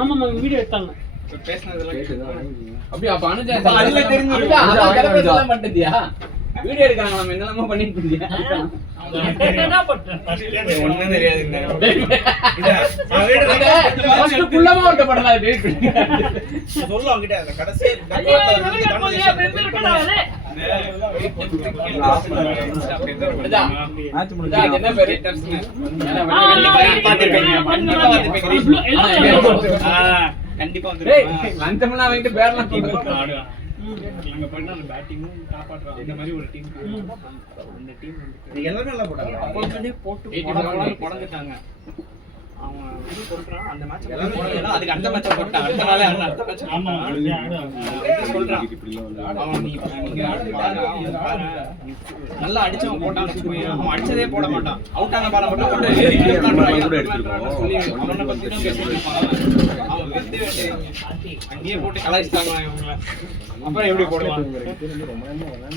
ஆமா வீடியோ எடுத்தாங்க. அப்படியே அப்ப அனுஜா அதுல தெரிஞ்சுட்டா அதான் பண்ணிட்டியா? வீடியோ எடுக்கறாங்க நம்ம என்னெல்லாம் பண்ணிட்டு இருந்தியா? என்ன பண்ற? ஒண்ணும் தெரியாதுங்க. ஃபர்ஸ்ட் குள்ளமா ஓட்ட படலாம் டேட் பண்ணி. சொல்ல அவங்கிட்ட அந்த கடைசி மேட்ச் முடிஞ்சா என்ன பேரு டர்ஸ்னு. கண்டிப்பா வந்துரும். லஞ்சம்லாம் வாங்கிட்டு பேர்லாம் போடுறாங்க. நாங்க பண்ண அந்த பேட்டிங்கும் காப்பாத்துறாங்க. இந்த மாதிரி ஒரு டீம் அந்த டீம் வந்து எல்லாரும் நல்லா போட்டாங்க. அப்போவே போட்டு போடங்கட்டாங்க. அவன் இது சொல்றான் அந்த மேட்ச் எல்லாரும் போடல. அதுக்கு அந்த மேட்ச் போட்டாங்க. அடுத்த நாளே அடுத்த மேட்ச் ஆமா சொல்றான். அவன் நீங்க பாரு நல்லா அடிச்சவன் போட்டான்னு வச்சுக்கோங்க. அவன் அடிச்சதே போட மாட்டான். அவுட் ஆன பால மட்டும் போட்டு கூட எடுத்துறோம். சொல்லி அவன பத்தி தான் பேசிட்டான். அவன் வெந்து அங்கேயே போட்டு கலாய்ச்சாங்க இவங்க. அப்புறம் எப்படி போடுவாங்க?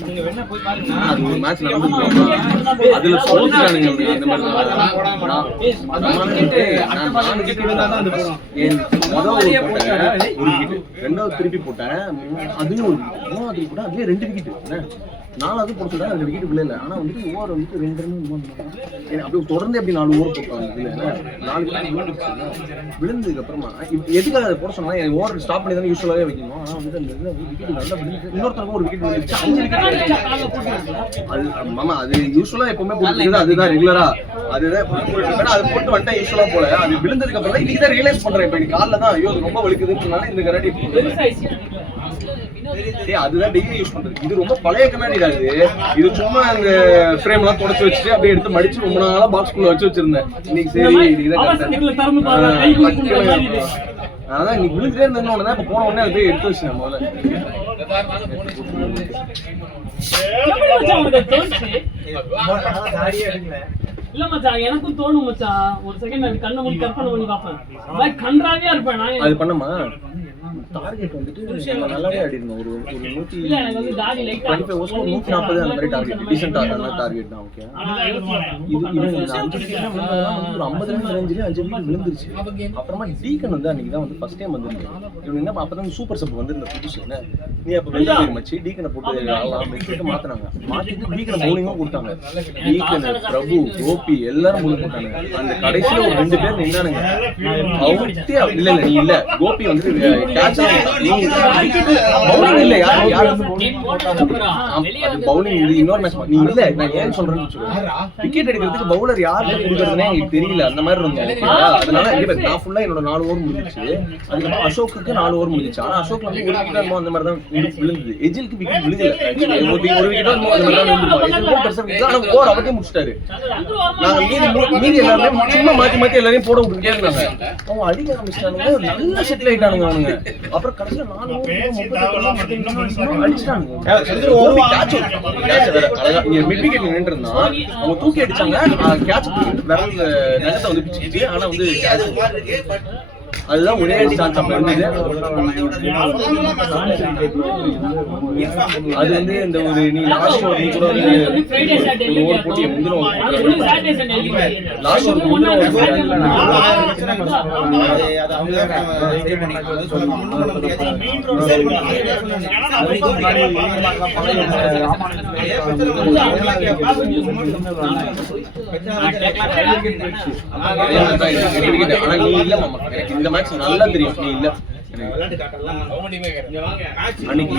நீங்க வேணா போய் பாருங்க. அது ஒரு மேட்ச் நடந்துச்சு. அதுல சோத்துறானுங்க அந்த மாதிரி போட மாட்டான். நான் விக்கெட் விழுந்தா தான் அது போறோம். முதல்ல ஒரு விக்கெட், ரெண்டாவது திருப்பி போட்டேன். அதுலயும் ஒரு மூணாவது கூட அதுலயே 2 விக்கெட். நாலாவது போட்டு தான் 2 விக்கெட் விழல. ஆனா வந்துட்டு ஓவர் வந்துட்டு 2 ரன் அப்படியே தொடர்ந்து எப்படி 4 ஓவர் போட்டாங்க. 4 விக்கெட் விழுந்ததுக்கு அப்புறமா எதுக்காக அதை போட சொன்னா ஓவர் ஸ்டாப் பண்ணி தானே யூஸ்வலாவே வைக்கணும். ஆனா வந்து அந்த விக்கெட் நல்லா விழுந்து இன்னொருத்தருக்கும் ஒரு விக்கெட் விழுந்துச்சு. 5 விக்கெட் அது மாமா அது யூஸ்வலா எப்பவுமே போட்டுருக்குது. அதுதான் ரெகுலரா அதுதான் அது போட்டு வந்துட்டா யூஸ்வலா போல. அது விழுந்ததுக்கு அப்புறம் தான் இன்னைக்கு தான் ரியலைஸ் பண்றேன். இப்ப எனக்கு காலில் தான் ஐயோ ரொம்ப வலிக்குதுன்னு சொன்னாலும் இந்த கரடி அதுதான் டெய்லி யூஸ் பண்றது. இது ரொம்ப பழைய கண்ணாடி தான். இது சும்மா அந்த ஃப்ரேம் எல்லாம் தொடச்சு வச்சுட்டு அப்படியே எடுத்து மடிச்சு ரொம்ப நாளா பாக்ஸ்குள்ள வச்சு வச்சிருந்தேன். இன்னைக்கு சரி அதான் இன்னைக்கு விழுந்துட்டே இருந்தோம்னா இப்ப போன உடனே அப்படியே எடுத்து வச்சேன் முதல்ல. இல்ல மச்சான் எனக்கும் தோணும் மச்சான். ஒரு செகண்ட் கண்ணை மூடி கற்பனை பண்ணி பாப்பேன். கன்றாவியா இருப்பேன் நான். அது பண்ணமா டார்கெட் வந்துட்டு நல்லாவே ஆடிடணும். ஒரு 125 ஓவர்ஸ் 140 அந்த மாதிரி டார்கெட் டீசன்ட் ஆன டார்கெட் தான். ஓகே இது 5 விக்கெட் ஒரு 50 ரன் ரேஞ்சிலே 5 விக்கெட் விழுந்துருச்சு. அப்புறமா டீகன் வந்து அன்னைக்கு தான் வந்து ஃபர்ஸ்ட் டைம் வந்திருந்தாங்க. இவங்க என்ன அப்பதான் சூப்பர் சப் வந்து இந்த புதுசு என்ன நீ அப்ப வெளில போய் மச்சி டீகனை போட்டு ஆடலாம் அப்படின்னு மாத்தினாங்க. மாத்திட்டு டீகனை பவுலிங்கும் கொடுத்தாங்க. டீகன் பிரபு கோபி எல்லாரும் பவுலிங் போட்டாங்க. அந்த கடைசியில ஒரு 2 பேர் நின்னானுங்க. அவுட்டே இல்ல நீ இல்ல கோபி வந்து கேட்ச் பவுலிங் இல்ல யார் பவுலிங் இது இன்னொரு மேட்ச் நீ இல்ல. நான் ஏன் சொல்றேன்னு விக்கெட் எடுக்கிறதுக்கு பவுலர் யாருக்கு கொடுக்கறதுனே எனக்கு தெரியல. அந்த மாதிரி இருந்தோம். அதனால நான் ஃபுல்லா என்னோட 4 ஓவர் முடிஞ்சிச்சு. அதுக்கப்புறம் அசோக்கு 4 ஓவர் முடிஞ்சிச்சு. ஆனா அசோக் வந்து 1 விக்கெட் அந்த மாதிரி தான் விழுந்தது. எஜிலுக்கு விக்கெட் விழுகல. ஒரு விக்கெட் அந்த மாதிரி தான் விழுந்துருப்பாங்க. ஆனா ஓவர் அவரே முடிச்சிட்டாரு. நாங்க மீதி எல்லாருமே சும்மா மாத்தி எல்லாரையும் போட விட்டுட்டே இருந்தாங்க. அவங்க அடிக்க ஆரம்பிச்சிட்டானுங்க. நல்ல செட்டில் ஆயிட்டானுங்க அவனுங்க. அப்புறம் கடைசியில 4 ஓவர் அடிச்சிட்டானுங்க. மிட் விக்கெட் நின்று இருந்தா அவங்க தூக்கி அடிச்சாங்க. கேட்ச் விரல் நகத்தை வந்து பிடிச்சிக்கிச்சு. ஆனா வந்து அதுதான் ஒரே சான்ஸ் அப்ப இருந்தது. அது வந்து இந்த ஒரு நீ லாஸ்ட் ஓவர் நீ கூட ஒரு ஓவர் போட்டி முந்திரம் லாஸ்ட் ஓவர் முந்திரம் ஆனா நீ இல்ல மாமா எனக்கு இந்த மேட்ச் நல்லா தெரியும். நீ இல்ல அன்னைக்கு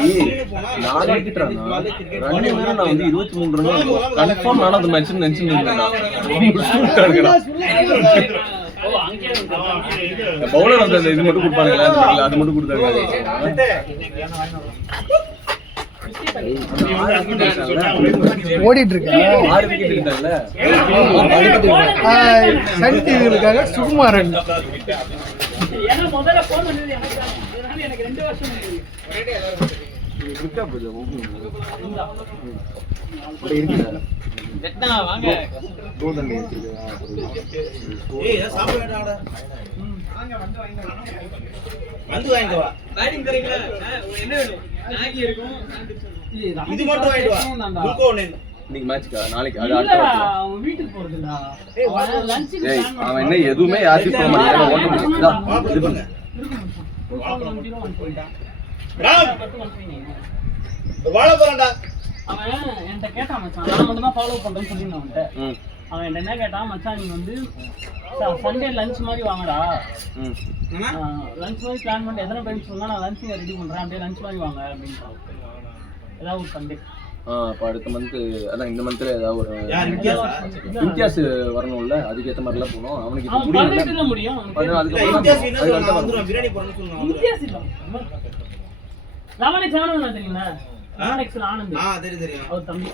4 விக்கெட் ரன் நான் வந்து 23 ரன் கன்ஃபார்ம் நான் அந்த மேட்ச் நினைச்சிருந்தேன். பவுலர் வந்து இது மட்டும் கொடுப்பாங்க அது மட்டும் கொடுத்தாங்க. ஓடிட்டு இருக்கு 6 விக்கெட் எடுத்தாங்கல்ல சன் டிவிகளுக்காக சுகுமாரன். எனக்கு 2 வருஷம் வந்து வாங்கிட்டு வா. பேட்டிங் தரீங்களா? என்ன வேணும்? மேகி இருக்கும். இது மட்டும் வாங்கிட்டு வா. குளுக்கோன் இன்னைக்கு மேட்ச்க்கா நாளைக்கு அது இல்லடா, அடுத்த வாரம். அவன் வீட்டுக்கு போறதுடா. அவன் lunch-க்கு ஏய் plan அவன் என்ன எதுவுமே யாருக்கும் சொல்ல மாட்டேங்கிறான் ஓட்ட முடியும் இருக்கு மச்சான். 410 1 போயிட்டான். வாழ போறான்டா. அவன் என்கிட்ட கேட்டான் மச்சான், நான் மட்டும் தான் ஃபாலோ பண்றேன்னு சொல்லியிருந்தேன் அவன்கிட்ட. ம் அவன் என்கிட்ட என்ன கேட்டான், மச்சான் நீங்க வந்து சண்டே லஞ்ச் மாதிரி வாங்கடா, ம் லஞ்ச் மாதிரி பிளான் பண்ணி எத்தனை டைம் சொன்னா நான் லஞ்ச் ரெடி பண்றேன், அப்படியே லஞ்ச் மாதிரி வாங்க அப்படின்றான். ஏதாவது ஒரு சண்டே அப்போ அடுத்த மந்த் அதான் இந்த மந்த்ல ஏதாவது ஒரு யார் வித்தியாசா? இம்தியாஸ் வரணும்ல அதுக்கேற்ற மாதிரிலாம் போகணும் அவனுக்கு இப்போ அவன் முடியல 18 தான் முடியும். அவனுக்கு இல்ல, அதுக்கப்புறம் இந்தியாஸ் என்ன அதுக்கு சொல்றான்? அடுத்த வந்துரும், பிரியாணி போறேன்னு சொல்றான். இம்தியாஸ் இல்ல. 11x ஆனவன் தெரியுங்களா? 11x ஆனந்த். தெரியும் தெரியும். அவர் தம்பி.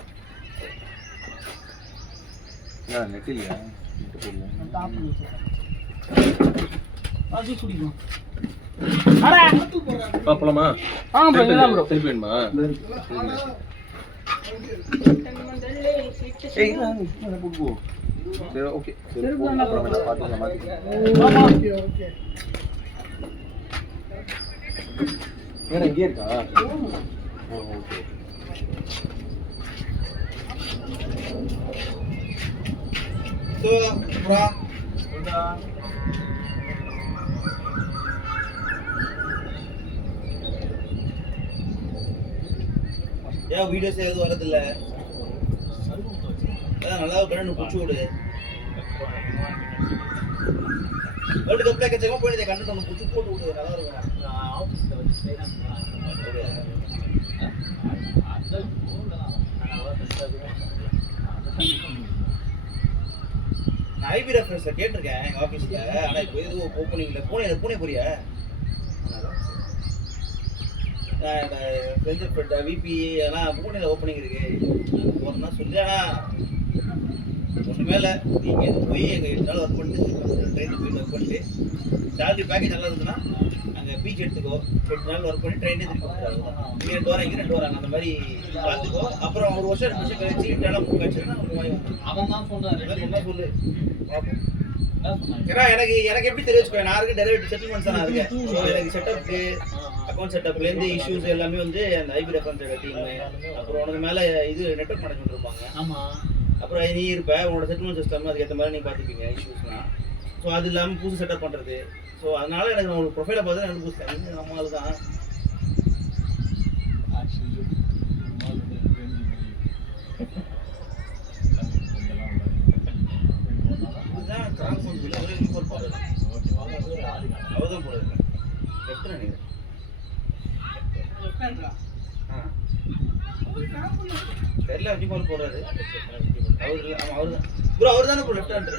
நெட் இல்லையா நான் டாப் பண்ணி வச்சிருக்கேன். அது குடிக்கும். அட போலாமா ஆமா bro, இதுதான் bro. திருப்பி வேணுமா ஏய் இல்ல நீ போட்டு போ சரி ஓகே சரி பாத்துக்கலாம் மாத்திக்கலாம் ஓகே ஓகே ஏன்னா இங்கே இருக்கா ஓகே So, bro. ஏன் வீடியோஸ் எதுவும் வரதில்ல? அதான் நல்லா கண்ணு புடிச்சு விடு. வேர்ல்டு கப்ல கச்சகமா போயிடுதே கண்ணு ஒன்று புடிச்சு போட்டு விடு நல்லா இருக்கும். ஆபீஸ்ல வச்சு நான் ஐபி ரெஃபரன்ஸ்ல கேட்டிருக்கேன் எங்க ஆபீஸ்ல. ஆனா இப்போ எதுவும் ஓப்பனிங் இல்ல. பூனே போறியா? ஃப்ரெண்ட் விபி எல்லாம் பூனேல ஓப்பனிங் இருக்கு. போறேன்னா சொல்லியானா ஒன்றுமே இல்லை. நீங்கள் போய் எங்கள் 8 நாள் ஒர்க் பண்ணிட்டு ட்ரெயினில் போய் ஒர்க் பண்ணிட்டு சேலரி பேக்கேஜ் நல்லா இருந்ததுன்னா அங்கே பீச் எடுத்துக்கோ. 8 நாள் ஒர்க் பண்ணி ட்ரெயினே திருப்பி கொடுத்துருவாங்க. இங்கே 2 வாரம் இங்கே 2 வாரம் அந்த மாதிரி பார்த்துக்கோ. அப்புறம் 1 வருஷம் 2 வருஷம் கழிச்சு இன்டர்னல் புக் ஆச்சுன்னா நம்ம வாங்கி அவன் தான் சொன்னாரு. என்ன சொல்லு பார்ப்போம். ஏன்னா எனக்கு எப்படி தெரிஞ்சுக்கோ, நான் இருக்க டெரிவேட்டிவ் செட்டில்மெண்ட்ஸ் தான் இருக்கேன். எனக்கு செட்டப்க்கு அக்கௌண்ட் செட்டப்லேருந்து இஷ்யூஸ் எல்லாமே வந்து அந்த ஐபி ரெஃபரன்ஸ் டீம். அப்புறம் உனக்கு மேலே இது நெட்வொர்க் மேனேஜ்மெண்ட் இருப்பாங்க. ஆமாம். அப்புறம் நீ இருப்ப உன்னோட செட்டில்மெண்ட் சிஸ்டம் அதுக்கேற்ற மாதிரி நீங்கள் பார்த்துப்பீங்க இஷ்யூஸ்லாம். ஸோ அது இல்லாமல் புதுசு செட்டப் பண்ணுறது. ஸோ அதனால எனக்கு நான் ஒரு ப்ரொஃபைலை பார்த்து எனக்கு புதுசு நம்ம அதுதான் அதுதான் கிராஸ் ஒன்று ஒரே ரிப்போர்ட் போடுறது. அவர்தான் போடுறது எத்தனை நீங்கள் தெரியல ரிப்போர்ட் போடுறாரு. அவர் ப்ரோ அவர் தானே bro left hand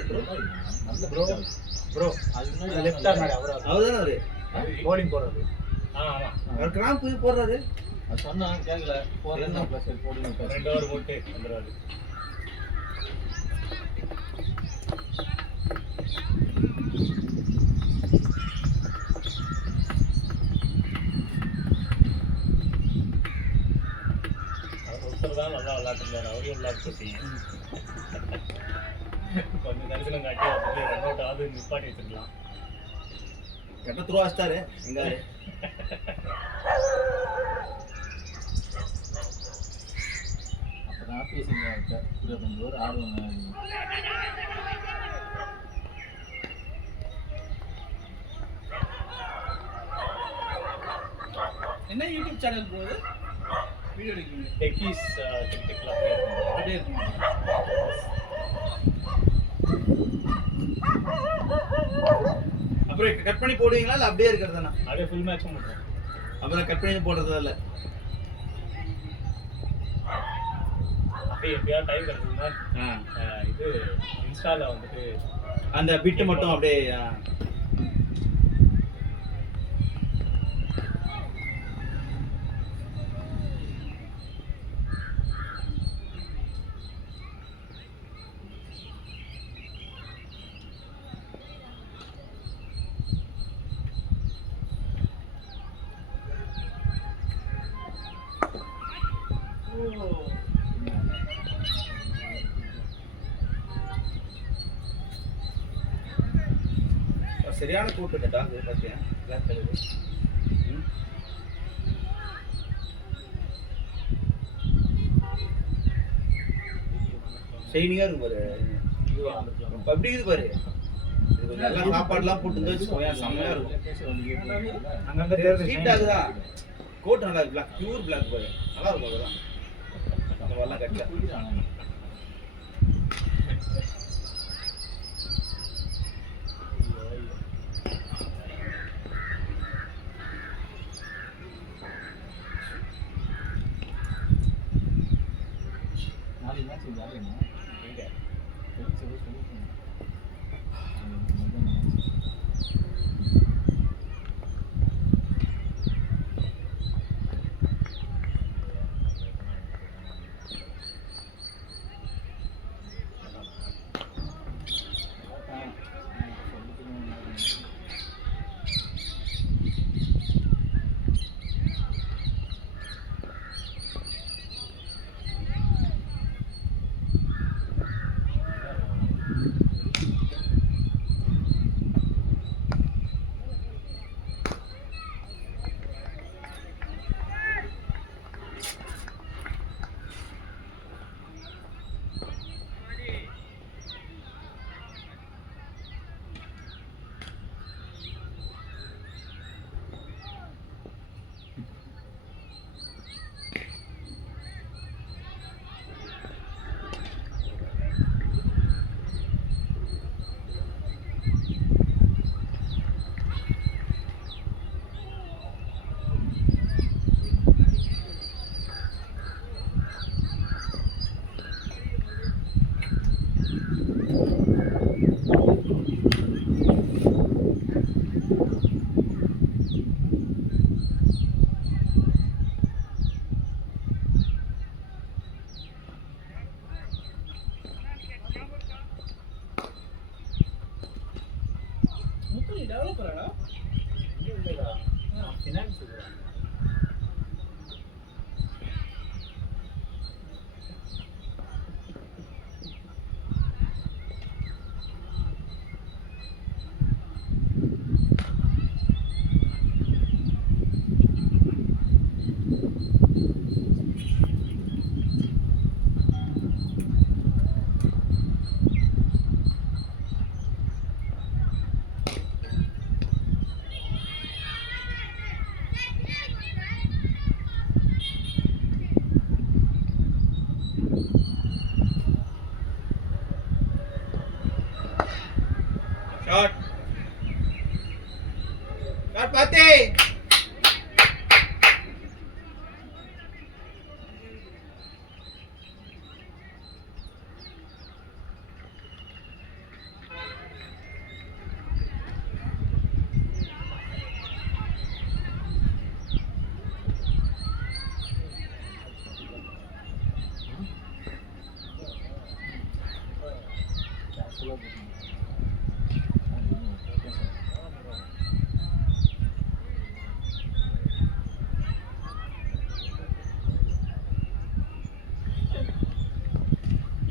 bro bro அது லெஃப்ட் ஹேண்ட் அவர் தானே அவரு பவுலிங் போடுறாரு. ஆமா அவர் கிராம்ப் போய் போடுறாரு. அது சொன்னா கேட்கல போறேன்னா ப்ளஸ் போடுங்க 2 ஹவர் போட்டு வந்துறாரு. ஒருத்தர் நல்லா விளையாட்டுறாரு. அவரையும் விளையாட்டு கொஞ்சம் தரிசனம் காட்டி அப்படியே 2 அவுட் ஆகுது நிப்பாட்டி வச்சிருக்கலாம். கெட்ட த்ரோ ஆஸ்டாரு எங்காலே அப்பதான் பேசுங்க 25 ஓவர் ஆடுவாங்க. என்ன யூடியூப் சேனல் போகுது வீடியோ எடுக்கீங்க? டெக்கீஸ் கிரிக்கெட்ல அப்படியே இருக்கும். அப்புறம் கட் பண்ணி போடுவீங்களா இல்லை அப்படியே இருக்கிறதானா? அப்படியே ஃபுல் மேட்சும் பண்ணுறோம். அப்புறம் கட் பண்ணி போடுறதா இல்லை அப்படியே எப்பயாவது டைம் கிடைச்சதுன்னா இது இன்ஸ்டால வந்துட்டு அந்த பிட்டு மட்டும் அப்படியே சரியான கூட்டு இந்த டாக் பார்த்தியா? Black colour. ஷைனிங்கா இருக்கு பாரு. இப்ப எப்படி இருக்குது பாரு. இது கொஞ்சம் நல்லா சாப்பாடுலாம் போட்டு வந்து வச்சுக்கோயா, செம்மையா இருக்கும். அங்கங்க தேர்ந்து ஹீட் ஆகுதா? கோட் நல்லா இருக்கு, பிளாக் பியூர் பிளாக் பாரு. நல்லா இருக்கும் அதெல்லாம். அந்த மாதிரிலாம் கட்டல. Shot. Shot Pati.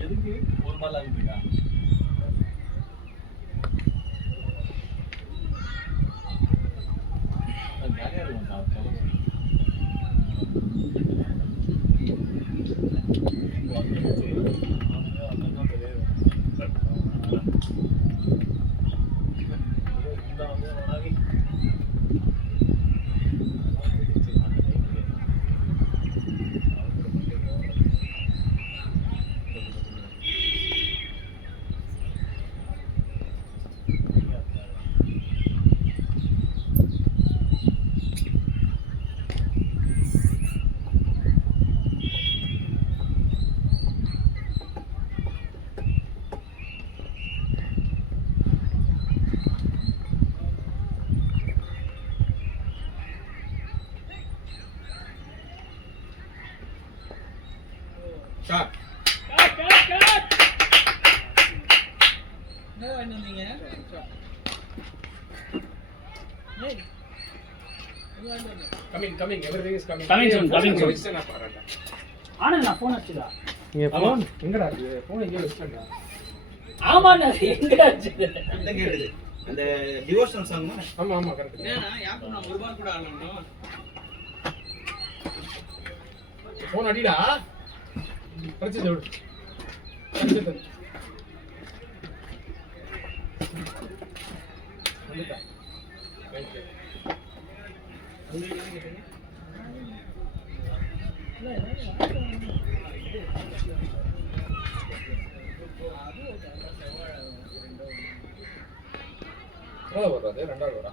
எதுக்கு ஒரு நாள் ஆகுதுக்கா? நிறையா இருக்கும்க்கா. Shot. என்ன வாங்கி வந்தீங்க? Coming. Everything is coming. Coming soon. Listen up, Arada. Anand நான் ஃபோன் அடிச்சதா? இங்க போன் எங்கடா இருக்கு? போன் எங்க வச்சிட்டா? ஆமாண்ணா எங்க அடிச்சது? இந்த கேடுது. அந்த டிவோஷனல் சாங் தானே? ஆமா கரெக்ட். ஏன்னா யாருக்கு நான் ஒரு பால் கூட ஆடணும். போன் அடிடா. பிரச்சனை விடு. ரெண்டாவது வரா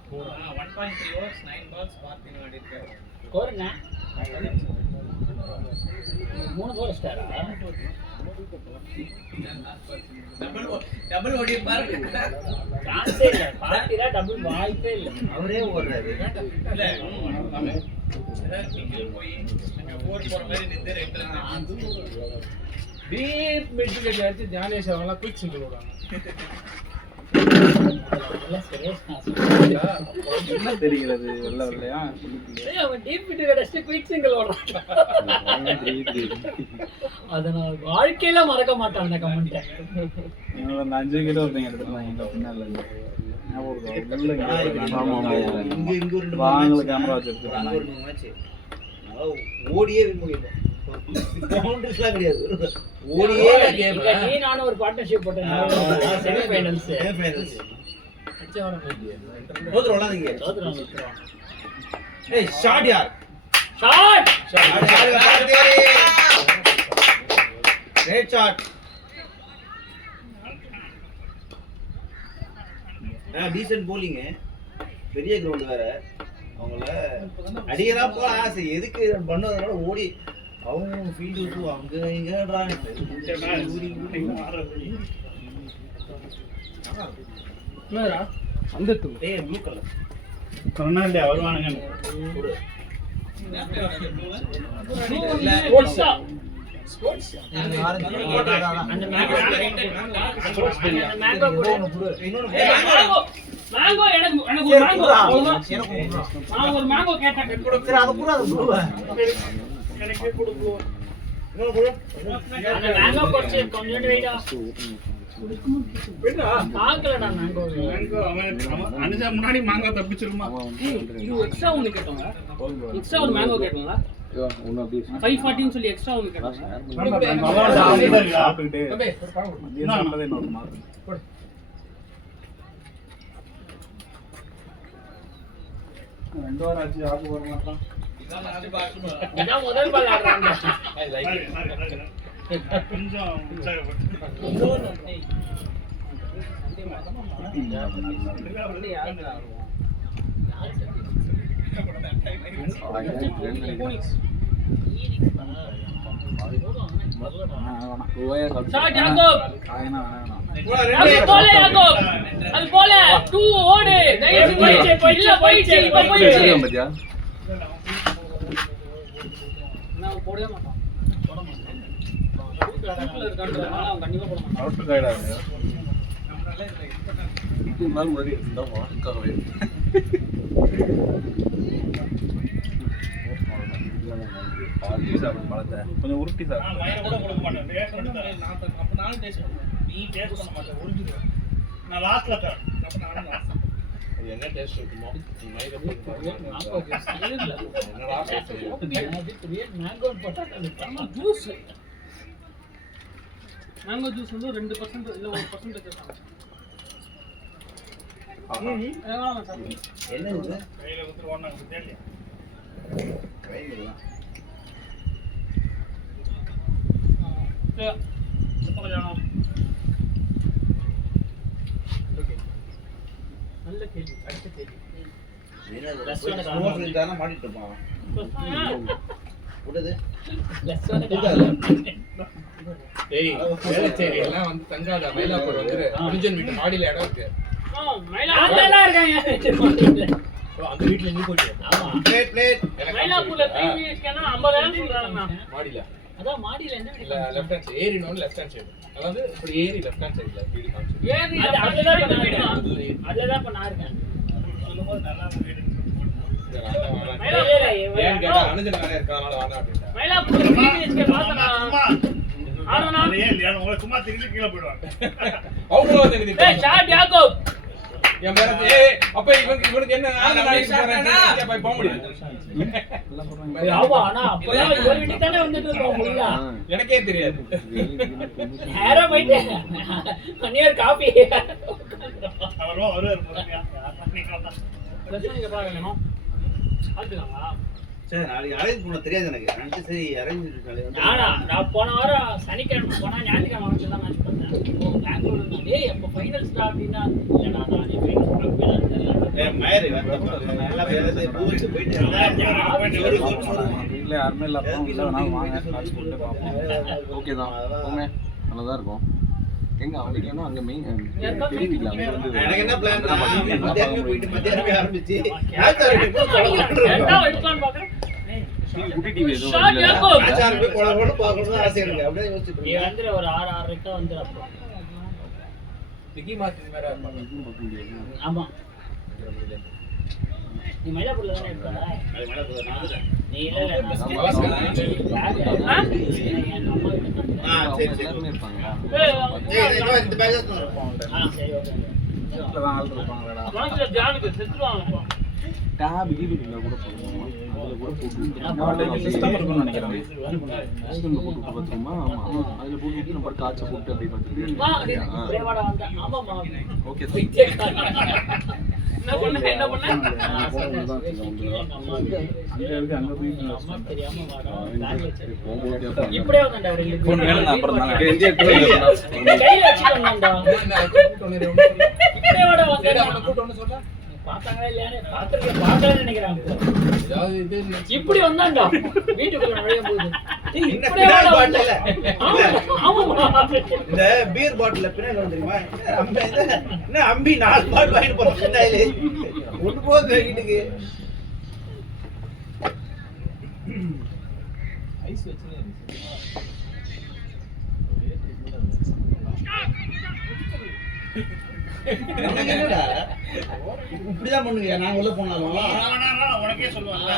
1.3 overs 9 balls பார்த்திங் ஆடி இருக்காரு. ஸ்கோர் என்ன 3 கோல் ஸ்டாரா டபுள் ஓடி பாரு. சான்ஸே இல்ல பார்த்திரா டபுள் வாய்ப்பே இல்ல அவரே ஓடுறாரு. இல்ல போய் போர் போற மாதிரி நின்னு ரெண்டுல டீப் மிட் விக்கெட் அடிச்சு தியானேஷ் அவங்கலாம் குயிக் சிங்கிள் ஓடுவாங்க. இல்ல சுரேஷ் என்ன தெரிகிறது வெள்ள வெள்ளையா அவன் டீப் விட்டு கடைசி குயிக் சிங்கிள் ஓடுறான். அத நான் வாழ்க்கையில மறக்க மாட்டேன் அந்த கமெண்ட். என்னோட 5 விக்கெட் ஒருத்தங்க எடுத்துட்டாங்க பின்னால இங்க ஒரு வாங்கல கேமரா வச்சிருக்காங்க. மேட்ச் ஓடியே வின் பண்ணிட்டோம். பவுண்டரிஸ்லாம் கிடையாது. ஓடியே கேம். நீ நானும் ஒரு பார்ட்னர்ஷிப் போட்டேன் செமி ஃபைனல்ஸ். ஃபைனல்ஸ். அச்சவன மீடியா. தோத்துறோம்ல நீங்க. தோத்துறோம். ஏய் ஷாட் यार. Shot. Great shot. Decent bowling. பெரிய கிரவுண்ட் வேற. அவங்கள அடியறா போல ஆசை எதுக்கு பண்ணதுனால ஓடி அவங்க ஃபீல்ட் விட்டு அங்க இங்கடா என்னடா வந்துட்டு டேய் ப்ளூ கலர் சொன்னாண்டே வருவானுங்க. ஸ்போர்ட்ஸ் அந்த மேங்கோ கூட மேங்கோ எனக்கு ஒரு மேங்கோ நான் ஒரு மேங்கோ கேட்டேன். சரி அத கூட அது ப்ளூ எனக்கு கொடு ப்ளூ. அந்த மேங்கோ போச்சு கொஞ்சம் வெயிட்டா பாக்கலடா மேங்கோ அனுஜா முன்னாடி மாங்கா தப்பிச்சிருமா. இது எக்ஸ்ட்ரா ஒன்னு கேட்டோங்க. எக்ஸ்ட்ரா ஒரு மேங்கோ கேட்டோங்க. 540 னு சொல்லி எக்ஸ்ட்ரா ஒன்னு கேட்டோங்க. ரெண்டு வாரம் ஆச்சு ஆப்பு வர மாட்டான். இதான் முதல் பால் ஆடுறாங்க. கொஞ்சம் ஷாட் யாக்கோப். அது போல யாக்கோப். அது போல 2 ஓடு. தயவு செஞ்சு போயிடுச்சு. பாத்தியா நான் போடவே மாட்டான். போட மாட்டான். வீட்ல இருக்கான்றதால அவன் கண்டிப்பா போட மாட்டான். அவுட் ரைட் ஆகுது. இது நாள் முன்னாடி இருந்தா வாக்காவே கொஞ்சம் உருட்டி சார். கூட கொடுக்க மாட்டேன். டேஸ்ட் பண்ணி அப்ப நானும் டேஸ்ட் பண்ணுவேன். நீ டேஸ்ட் பண்ண மாட்டேன். ஒரிஜினல் நான் லாஸ்ட்ல தரேன். அப்ப நானும் லாஸ்ட். என்ன டேஸ்ட் இருக்குமோ மைதா போட்டு மேங்கோ போட்டா ஜூஸ் மேங்கோ ஜூஸ் வந்து 2% இல்ல 1% வச்சிருக்காங்க. என்ன இது கையில வந்து ஓடுனாங்க தெரியல. கையில நல்ல கேள்வி அடுத்த கேள்வி என்ன ஸ்மோக் இருந்தானா மாட்டிட்டு இருப்பான் விடுது டேய் வேளச்சேரி எல்லாம் வந்து தங்காத மயிலாப்பூர் வந்துரு அர்ஜுன் வீட்டு மாடியில இடம் இருக்கு அதெல்லாம் இருக்காங்க அந்த வீட்ல நீ போயிட்டு ஆமா பிளேட் மயிலாப்பூர்ல 3 வீக்ஸ்னா 50000 சொல்றாங்க. மாடியில அதான் மாடியில என்ன இல்ல லெஃப்ட் ஹேண்ட் ஏரி நோன் லெஃப்ட் ஹேண்ட் சைடு அதாவது இப்படி ஏரி லெஃப்ட் ஹேண்ட் சைடுல வீடு காமிச்சு ஏறி அதுதான் இப்ப நான் இருக்கேன் ஏன் கேட்டா அனுஜன் வேற இருக்கறனால வாடா அப்படினா மயிலாப்பூர் 3 வீக்ஸ்க்கு பார்த்தனா ஆனா உங்களை சும்மா திருப்பி கீழே போயிடுவாங்க. அவங்க வந்து நிதி ஏய் ஷாட் யாக்கோப். என் பேர ஏய் அப்ப இவனுக்கு என்ன நாளைக்கு போய் போக முடியாது ஆமா ஆனா அப்பலாம் ஒரு வீட்டுக்கு தானே வந்துட்டு இருக்கோம் ஃபுல்லா எனக்கே தெரியாது நேரா போயிட்டு பன்னீர் காபி அவரும் வருவார் பொறுமையா. பண்ணிக்கலாம். பிரச்சனைக்கு பார்க்கணும் பார்த்துக்கலாங்களா சரி நாளைக்கு அரேஞ்ச் பண்ண தெரியாது எனக்கு. நினைச்சு சரி அரேஞ்ச் நானா நான் போன வாரம் சனிக்கிழமை போனா ஞாயிற்றுக்கிழமை வந்து தான் மேட்ச் பண்ணேன். பெங்களூர் இருந்தா டேய் எப்போ ஃபைனல் ஸ்டார்ட் அப்படின்னா இல்லைடா நான் ஃபைனல் மயர் எல்லாம் போயிட்டு வீட்டில் யாருமே இல்லை அப்போ இல்லை வேணாலும் வாங்க காசு போட்டு பார்ப்போம். ஓகே தான் போங்க நல்லா தான் இருக்கும். எங்க அவங்களுக்குன்னா அங்கே மெயின் பெரிய வீட்டில் அங்கே வந்து எனக்கு என்ன பிளான் மத்தியானமே போயிட்டு மத்தியானமே ஆரம்பிச்சு எடுக்கலான்னு பார்க்குறேன் குட்டி டிவி எதுவும் ஷார்ட் இல்லை. யாக்கோ பார்க்கணும் ஆசை எனக்கு. அப்படியே யோசிச்சுட்டு நீ வந்து ஒரு 6:30 வந்துரு அப்போ. விக்கி மார்டின் வேற ஆமா நீ மயிலாப்பூர்ல தானே இருக்க அது மேல போதும். நான் வந்துட்டேன். நீ இல்ல இல்ல நான் சரி சரி எல்லாருமே இருப்பாங்க. இந்த பேஜ் தான் இருப்போம். சரி ஓகே வீட்டில் தான் ஆள் இருப்பாங்களா மனசுல தியானுக்கு செத்துருவாங்க டேப் ஈடு இருந்தால் கூட போடுவோம். அதில் கூட போட்டு சிஸ்டம் இருக்கும்னு நினைக்கிறேன். சிஸ்டமில் போட்டு பார்த்துருமா? ஆமாம் அதில் போட்டு நம்ம காய்ச்சல் போட்டு அப்படி பார்த்துட்டு பிரேவாடா வந்தா ஆமாமா ஓகே என்ன பண்ண அம்மா தெரியாம வாடா இப்படியே வந்தா ஃபோன் வேணும் அப்புறம் தான் கையில வச்சுட்டு வந்தான்டா இப்படியே வாடா வந்தா பார்த்தாங்களா இல்லையானே பார்க்கலன்னு நினைக்கிறாங்க. இப்படி வந்தான்டா வீட்டுக்குள்ள நுழைய போகுது என்ன பின்னாடி பாட்டில் ஆமாமா இந்த பீர் பாட்டில பின்னாடி வந்து தெரியுமா? என்ன அம்பி 4 பாட்டில் வாங்கிட்டு போறோம் பின்னாடி ஒன்று போகுது வீட்டுக்கு. என்னடா இப்படிதான் பண்ணுங்க. நாங்க உள்ள போனாலும் உனக்கே சொல்லுவாங்க.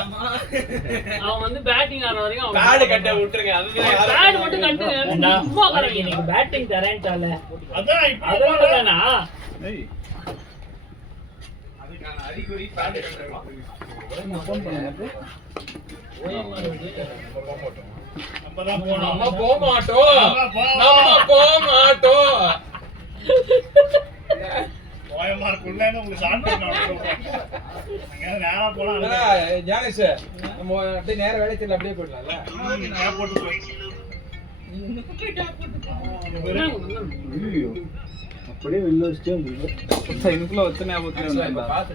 அவன் வந்து பேட்டிங் ஆடுற வரைக்கும் அவன் கார்டு கட்ட விட்டுருங்க. அதுதான் பேட் மட்டும் கட்டு சும்மா கரெக்ட் எனக்கு பேட்டிங் தரேன்ட்டால அதான் இப்ப அதனாலதானா அதுக்கான அறிகுறி கார்டு கட்டுறோம். நம்ம தான் போனோம். நம்ம போக மாட்டோம். நம்ம போக மாட்டோம். கோயமார்க்குள்ளன்னு உங்களுக்கு சாப்பிட்டு நேரா போனா ஜானேஷ் நம்ம அப்படியே நேர வேலைக்கு அப்படியே போயிடலாம்ல. போட்டு போயிடுச்சு. அப்படியே வெளில வச்சுட்டே இதுக்குள்ள வச்ச ஞாபகத்தில் பார்த்து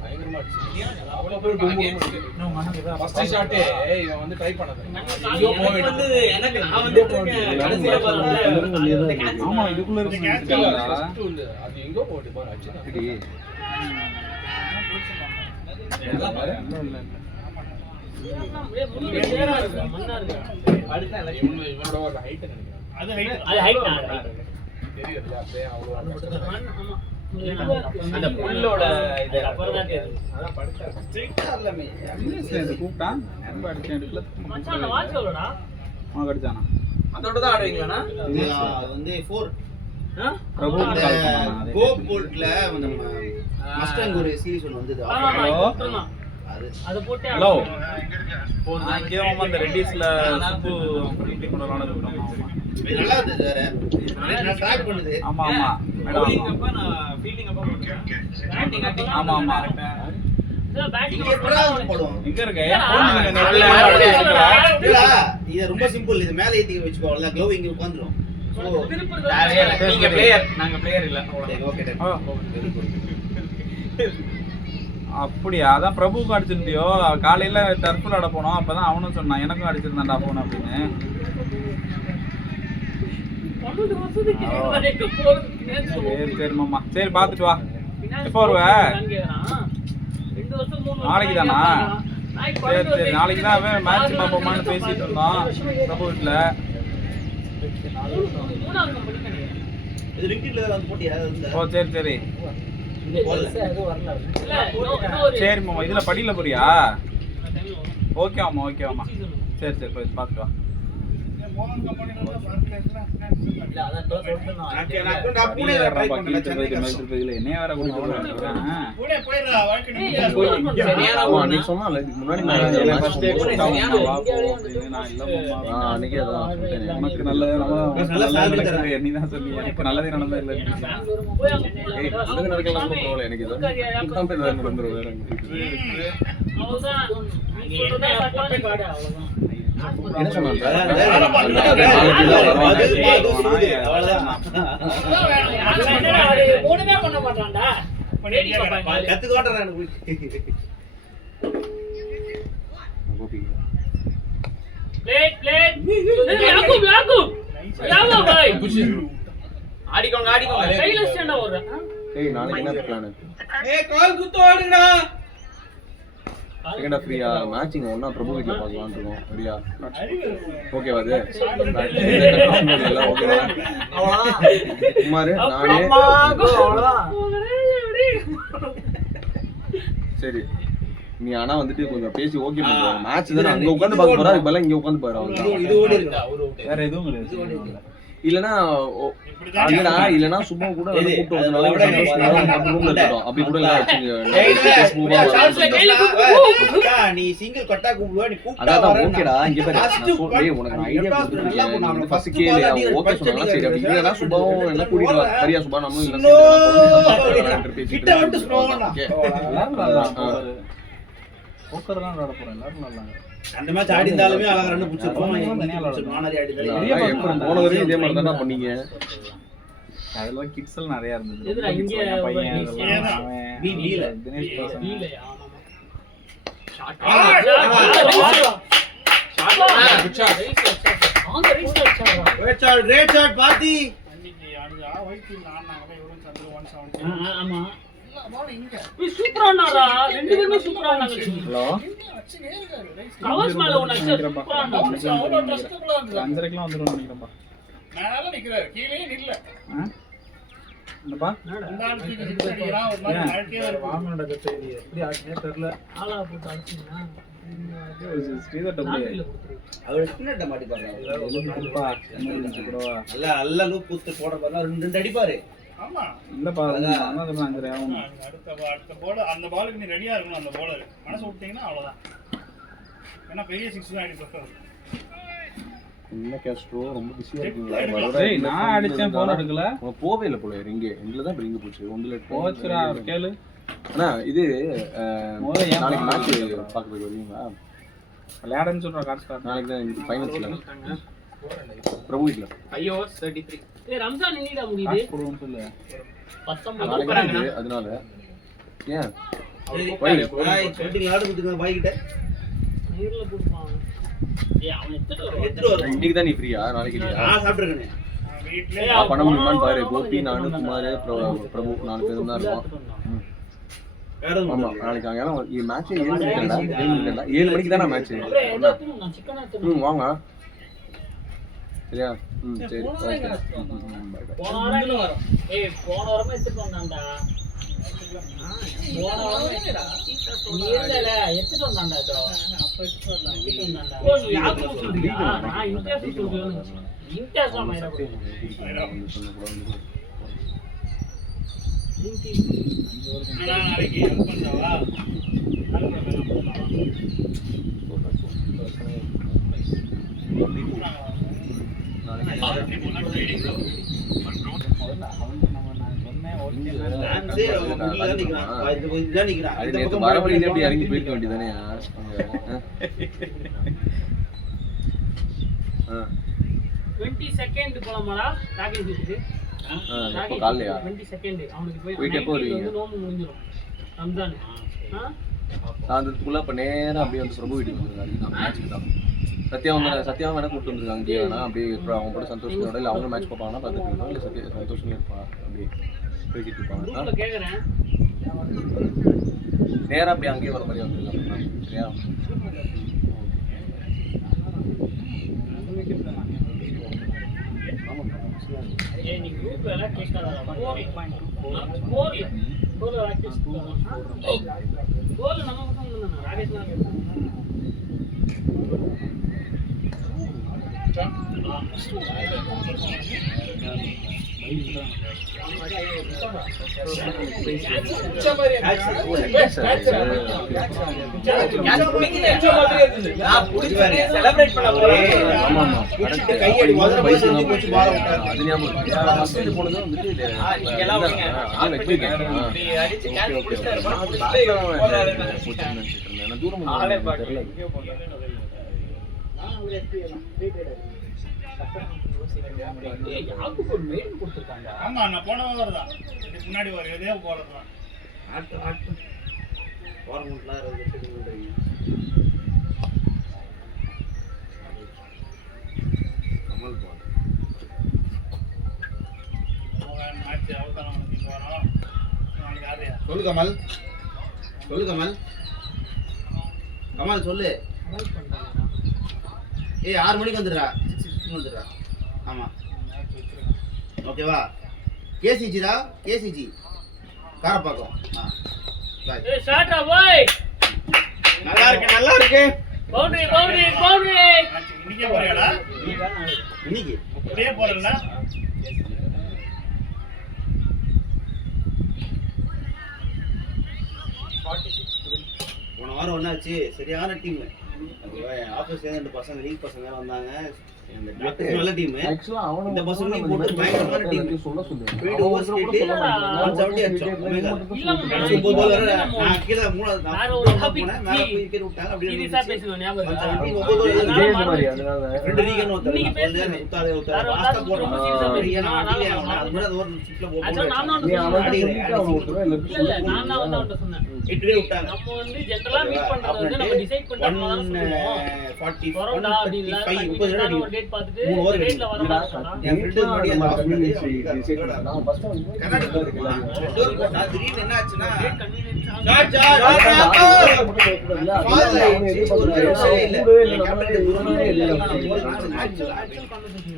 பயங்கரமா அவ்வளோ பேர் ஃபர்ஸ்ட் ஷாட்டே இவன் வந்து ட்ரை பண்ணது. ஐயோ போயிடுது. எனக்கு நான் வந்து கடைசில பாருங்க ஆமா இதுக்குள்ள இருக்கு அது எங்க போயிட்டு பாரு அடிச்சு இவனோட ஒரு ஹைட் நினைக்கிறேன். அது ரைட். அது ஹைட் நான் தெரியுதுல அப்படியே அவ்வளோ அந்த புல்லோட இது அப்புறம் தான் தெரியுது. அதான் படிச்சா கூப்பிட்டான் அடிச்சேன் எடுக்கல மச்சான் அந்த வாட்ச் எவ்வளோடா உனக்கு அடிச்சானா அதோட தான் ஆடுவீங்களாண்ணா? அது வந்து 4 பிரபு இந்த கால் பண்ணான் கோ போல்ட்ல நம்ம மஸ்டாங் ஒரு சீரிஸ் ஒன்று வந்தது. அது அதை போட்டு ஹலோ இங்கே அந்த ரெட்டிஸ்ல சுப்பு மீட்டிங் கொண்டு வரலாம்னு இது நல்லா இருந்தது வேற. நான் ட்ராக் பண்ணுது. ஆமா ஆமா மேடம் ஆமா ஆமா பேட்டிங் போடுவோம். எங்க இருக்க இல்ல இது ரொம்ப சிம்பிள். இது மேல ஏத்தி வச்சுக்கோ. அவ்வளவு க்ளோவ் இங்க உட்கார்ந்துரும். சோ நீங்க பிளேயர், நாங்க பிளேயர் இல்ல. ஓகே அப்படியா? அதான் பிரபுவுக்கு அடிச்சிருந்தியோ காலையில டர்ஃபில் ஆட போனோம். அப்பதான் அவனும் சொன்னான் எனக்கும் அடிச்சிருந்தான்டா போன் அப்படின்னு. 12 வருஷத்துக்கு சரி சரி மாமா சரி பாத்துட்டு வா. எப்போ வருவ? 2 வருஷம் 3 வருஷம் நாளைக்கு தானா? சரி சரி நாளைக்கு தான் மேட்ச் பார்ப்போமான்னு பேசிட்டு இருந்தோம் பிரபு வீட்டுல. இது லிங்க்ட்ல வந்து போட்டியா இந்த ஓ சரி சரி சரி மாமா இதுல படியில போறியா? ஓகே மாமா ஓகே மாமா சரி சரி போய் பாத்துட்டு வா. மோகன் கம்பெனில தான் பார்க்கல. என்னைய வேற கூட்டிட்டு கூட போயிடுறா வாழ்க்கை ஆமா, அன்னைக்கு சொன்னான்ல, இதுக்கு முன்னாடி நான் இந்த match போகும்போது நான் இல்ல அன்னைக்கு அதான் சொல்லிட்டேன். நமக்கு நல்லதே நடந்தது நீ தான் சொன்னீங்க எனக்கு நல்லதே நடந்தது இல்லை ஏய், நல்லது நடக்கலாம் கூட பரவாயில்ல, எனக்கு இதான் நடந்துரும் வேற எங்க. என்ன சொன்னான் சார்? மூணுமே பண்ண மாட்டான்டா. கத்துக்கோட்டா எனக்கு ஏய், நாளைக்கு என்ன பிளான்? செகண்ட் ஆஃப் ஃப்ரீயா? மேட்சிங் ஒண்ணா பிரபு வீட்ல பார்க்கலாம்னு இருக்கோம். சரியா? ஓகேவா அது? எல்லாம் ஓகேவா? குமார், நானே. சரி, நீ ஆனா வந்துட்டு கொஞ்சம் பேசி ஓகே பண்ணுவோம். மேட்ச் தானே, அங்க உட்கார்ந்து பார்க்க போறா, இப்ப எல்லாம் இங்க உட்கார்ந்து பாரு. இது ஓடி இருக்கா? வேற எதுவும் கிடையாது. இல்லனா இல்லனா சும்மா கூட கூப்பிட்டு வந்தனால ரூம்ல இருக்கட்டும். அப்படி கூட எல்லாம் நீ சிங்கிள் கட்டா கூப்பிடுவா, நீ கூப்பிட்டா அதான் வரேன். ஓகேடா. இங்க பாரு, நான் சொல்றேன் உனக்கு நான் ஐடியா கொடுத்துருக்கேன். நீ ஃபர்ஸ்ட் கேளு, ஓகே சொன்னா சரி. அப்படி இல்லனா சுபாவும் என்ன கூட்டிட்டு வா. சரியா சுபா? நம்ம இல்ல கிட்ட வந்து ஸ்லோவா. போக்கர்லாம் விளையாட போறேன். எல்லாரும் நல்லா அந்த மேட்ச் ஆடி இருந்தாலுமே அழகா ரன் புடிச்சிருப்போம். மானரி ஆடி இருந்தாலும் போன வரைக்கும் இதே மாதிரி தானே பண்ணீங்க. அதெல்லாம் கிட்ஸ் எல்லாம் நிறைய இருந்தது. எதுடா இங்க பையன் வீல தினேஷ் பாசன் ரேட் ஷாட் பாத்தி ஆமா சூப்பரானாரா, ரெண்டு பேருமே சூப்பரானாங்க. ஹலோ, கவர்ஸ் மேல ஒன்னு சூப்பரானா. அவ்வளோ ட்ரஸ்டபுளா இருந்தது. 5:30க்குலாம் வந்துருவோம் நினைக்கிறேன்ப்பா. மேல நிக்கிறாரு, கீழே நில்ல. என்னப்பா இந்த ஆள் தூக்கி சிக்ஸ் அடிக்கிறான், ஒரு மாதிரி வாழ்க்கையே இருக்கு. வாமனோட கத்தை எப்படி ஆச்சுனே தெரியல. ஆளா போட்டு அடிச்சீங்கன்னா ஸ்ரீதர் டபுள் அவர் ஸ்பின்னர்ட்ட மாட்டி பாருங்க. இல்லப்பா என்ன கூடவா நல்ல லூப் குத்து போடுற பாருங்க, ரெண்டு அடிப்பாரு. ஆமா, இல்லப்பா அதான் 5:30 ஆகும். அடுத்த பால், அந்த பாலுக்கு நீ ரெடியா இருக்கணும். அந்த பாலர் மனசு விட்டீங்கன்னா அவ்வளவுதான். ஏன்னா பெரிய சிக்ஸ் தான் அடிப்பாரு. என்ன கேஸ்ட்ரோ ரொம்ப பிஸியா இருக்கீங்களா? டேய் நான் அடிச்சேன் போன் எடுக்கல. உனக்கு போவே இல்ல போல. ரிங் எங்கல தான் ரிங் போச்சு. ஒண்ணுல போச்சுடா கேளு. அண்ணா இது முதல்ல ஏன் நாளைக்கு மேட்ச் பார்க்க வருவீங்களா? விளையாடுன்னு சொல்ற கார்டு ஸ்டார்ட். நாளைக்கு தான் ஃபைனல்ஸ்ல பிரபு வீட்ல. ஐயோ 33. ஏய் ரம்ஜான் இன்னிடா முடியுது. போடுவோம் சொல்லு. 19 நாளைக்கு தான் அதனால ஏன் சொல்லிட்டு ஆடு குத்துங்க பாய் கிட்ட. நீர்ல போடுவாங்க. ஏய் அவன் எடுத்துட்டு வர. இன்னைக்கு தான் நீ ஃப்ரீயா? நாளைக்கு இல்லையா? நான் சாப்பிட்டுருக்கேன். வீட்லயே பண்ண முடியுமான்னு பாரு. கோபி, நானு, குமார், பிரபு 4 பேரும் தான் இருக்கோம். வேற ஒண்ணும் ஆமா, நாளைக்கு அங்க மேட்ச் 7 மணிக்கு 7 மணிக்கு தானே மேட்ச். நான் சிக்கனா வாங்க. சரியா? சரி ஓகே. போன வாரம் வரும். ஏய் போன வாரமே எடுத்துட்டு வந்தான்டா. போன வாரம் நீ இல்லல எடுத்துட்டு வந்தான்டா இதோ. அப்ப எடுத்துட்டு வந்தான்டா. ஓ நீ யாருக்கு சொல்றியா? நான் இன்டர்வியூ சொல்றேன். இன்டர்ஸ் ஆமா நாளைக்கு ஹெல்ப் பண்ணவா? டான்ஸே உள்ள நிக்கிறான். இந்த இதுல நிக்கிறான். அது இந்த நேத்து பக்கம் வரவழியில எப்படி இறங்கி போயிருக்க வேண்டியதானே? 20 செகண்ட் போலாமாடா ராகேஷ் வீட்டுக்கு? இப்போ காலையா? 20 செகண்ட் அவனுக்கு போய் போயிட்டு எப்போ வருவீங்க? வந்து நோம்பு முடிஞ்சிரும் ரம்ஜான். சாயந்தரத்துக்குள்ள அப்ப நேரா அப்படியே வந்து பிரபு வீட்டுக்கு வந்துருங்க. அதுக்கு மேட்ச்சுக்கு தான் சத்யாவும் வேணா கூப்பிட்டு வந்துருக்காங்க. இங்கே வேணா அப்படியே அப்புறம் அவங்க கூட சந்தோஷத்தோட இல்லை அவங்க மேட்ச் பார்ப்பாங்கன்னா பார்த்துட்டு இருக்கோம். இல்லை சந்தோஷமே இருப்பா அப்படியே பேசிட்டு இருப்பாங்க. குரூப்ல கேக்குறேன். நேரா அப்படியே அங்கேயே வர மாதிரி வந்துருக்கலாம். சரியா? ஏய் நீ குரூப்ல எல்லாம் கேட்காதடா. கோல் ராகேஷ் கோல் நம்ம பக்கம் வந்தானா ராகேஷ் நான் கேக்குறேன். செலிப்ரேட் பண்ண போறேன். ஆமா ஆமா புடிச்சிட்டு கையடி முதல்ல போய் செஞ்சு போச்சு பால் விட்டாங்க. அது ஞாபகம் இருக்கு. ஃபர்ஸ்ட் இது போனது வந்துட்டு இது நீங்க எல்லாம் வரீங்க. ஆன் வச்சிருக்கேன். இப்படி அடிச்சு கேட்ச் புடிச்சிட்டாரு. நான் தூரம் ஆளே வந்து பாக்கல. தெரியல. எங்கயோ போறாரு. யாருக்கு ஒரு மெயில் கொடுத்துருக்காங்க. ஆமா நான் போன ஓவர் தான் இதுக்கு முன்னாடி ஒரு இதே போறது தான் ஆட்டு ஃபார்மெட்லாம் இருக்கு. கமல் பால் மேட்ச் அவதாரம் நடத்திட்டு வரோம் நாளைக்கு யாரையா சொல்லு கமல், சொல்லு கமல், கமல் சொல்லு. ஏய் 6 மணிக்கு வந்துடுறா, 6:15 வந்துடுறா. ஆமா ஓகேவா. கேசிஜிடா, கேசிஜி காரப்பாக்கம். பாய். ஏய் ஷாட்டா பாய். நல்லா இருக்கு, நல்லா இருக்கு. Boundary boundary boundary. இன்னைக்கே போறியாடா இன்னைக்கு இப்படியே போறல போன வாரம் ஒன்னாச்சு, சரியான டீம். ஆஃபீஸ்ல இருந்து 2 பசங்க லீக் பசங்க வந்தாங்க. இந்த டாக்டர் நல்ல டீம். ஆக்சுவலா அவன இந்த பசங்க போட்டு பயங்கரமான டீம். சொல்ல சொல்லுங்க. வீடு ஓவர் ஸ்டேட் 170 அடிச்சோம். ஒமேகா. ஒன்பது ஓவர் நான் கீழ மூணாவது வேற ஒரு நான் topic போனேன். மேல போய் விக்கெட் விட்டாங்க. அப்படியே சீரியஸா பேசுவோம் ஞாபகம் இருக்கா? 170 9 ஓவர் இதே மாதிரி அதனால ரெண்டு ரீகன் ஒருத்தர் இன்னைக்கு வந்து உத்தாரே வேற வாஸ்தா ஒரு போறோம். topic serious ஆ ரீகன் பேசுவோம். ஆடிலே அவன் அது மாதிரி ஒரு சிப்ல ஆக்சுவலா நான் தான் நீ வந்து அவன் சொன்னேன். சொல்லிட்டு அவன் ஒருத்தர் இல்ல நான் தான் வந்து அவன்கிட்ட சொன்னேன். இட்டுவே விட்டாங்க. நம்ம வந்து ஜெனரலா மீட் பண்றது வந்து நம்ம டிசைட் பண்றோம். 140 கொரோனா அப்படி இல்ல 135 30 ஒரு டேட் பார்த்துட்டு மூணு over டேட்ல வர இல்லடா, மாதிரி என் friend முன்னாடி அந்த நம்ம hospital community ல decide பண்ணலாம். நான் first வந்து கண்ணாடி இதா இருக்குல்ல. டோர் போட்டா திடீர்னு என்ன ஆச்சுன்னா டேட் கன்வீனியன்ஸ் ஷாட்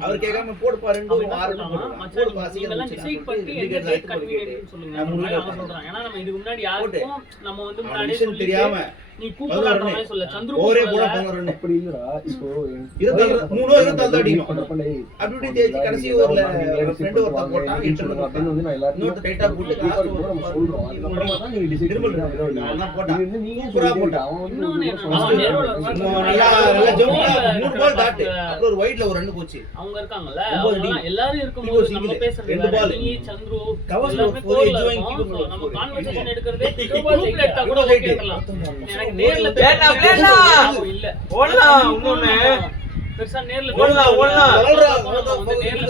அவர் கேட்காம போடு பாரு டிசைட் பண்ணி எந்த டேட் கன்வீனியன்ட்னு சொல்லுங்க. நான் சொல்றேன். ஏன்னா நம்ம இதுக்கு முன்னாடி யாருக்கும் நம்ம வந்து முன்னாடியே சொல்லி தெரியாம நீ கூப்பிடுற மாதிரி சொல்ல சந்துரு ஒரே போட சொல்லல. 15 ரன் அப்படி இல்லடா. இப்போ 23 அடிக்கும். பண்ண பண்ணி அப்படி தேய்ச்சி கடைசி ஓவர்ல ஃப்ரெண்ட் ஒருத்தன் போட்டான் அப்படின்னு வந்து நான் எல்லாரும் இன்னொரு டைட்டா போட்டு நம்ம சொல்றோம். அதுக்கப்புறமா தான் நீங்க டிசைட் பண்ணுங்க. நீங்க சொல்லிட்டு அவன் வந்து இன்னொன்னு இன்னும் அவன் நேரோல நல்லா நல்லா ஜம்ப் 3 பால் டாட் அப்புறம் ஒரு வைட்ல ஒரு ரன் போச்சு. அவங்க இருக்காங்கல்ல 9 அவங்க எல்லாரும் இருக்கும்போது நம்ம பேசுறது ரெண்டு வேற. ball. நீ சந்துரு Cover எல்லாமே for கோல்ல enjoying இருக்கும். keeper So, நம்ம for கான்வர்சேஷன் எடுக்கிறதே குரூப்ல எடுத்தா கூட ஓகே இருக்கலாம். எனக்கு நேர்ல வேண்டாம், வேண்டாம். இல்ல ஓடலாம் இன்னொன்னு. பெருசா நேர்ல ஓடலாம், ஓடலாம். நேர்ல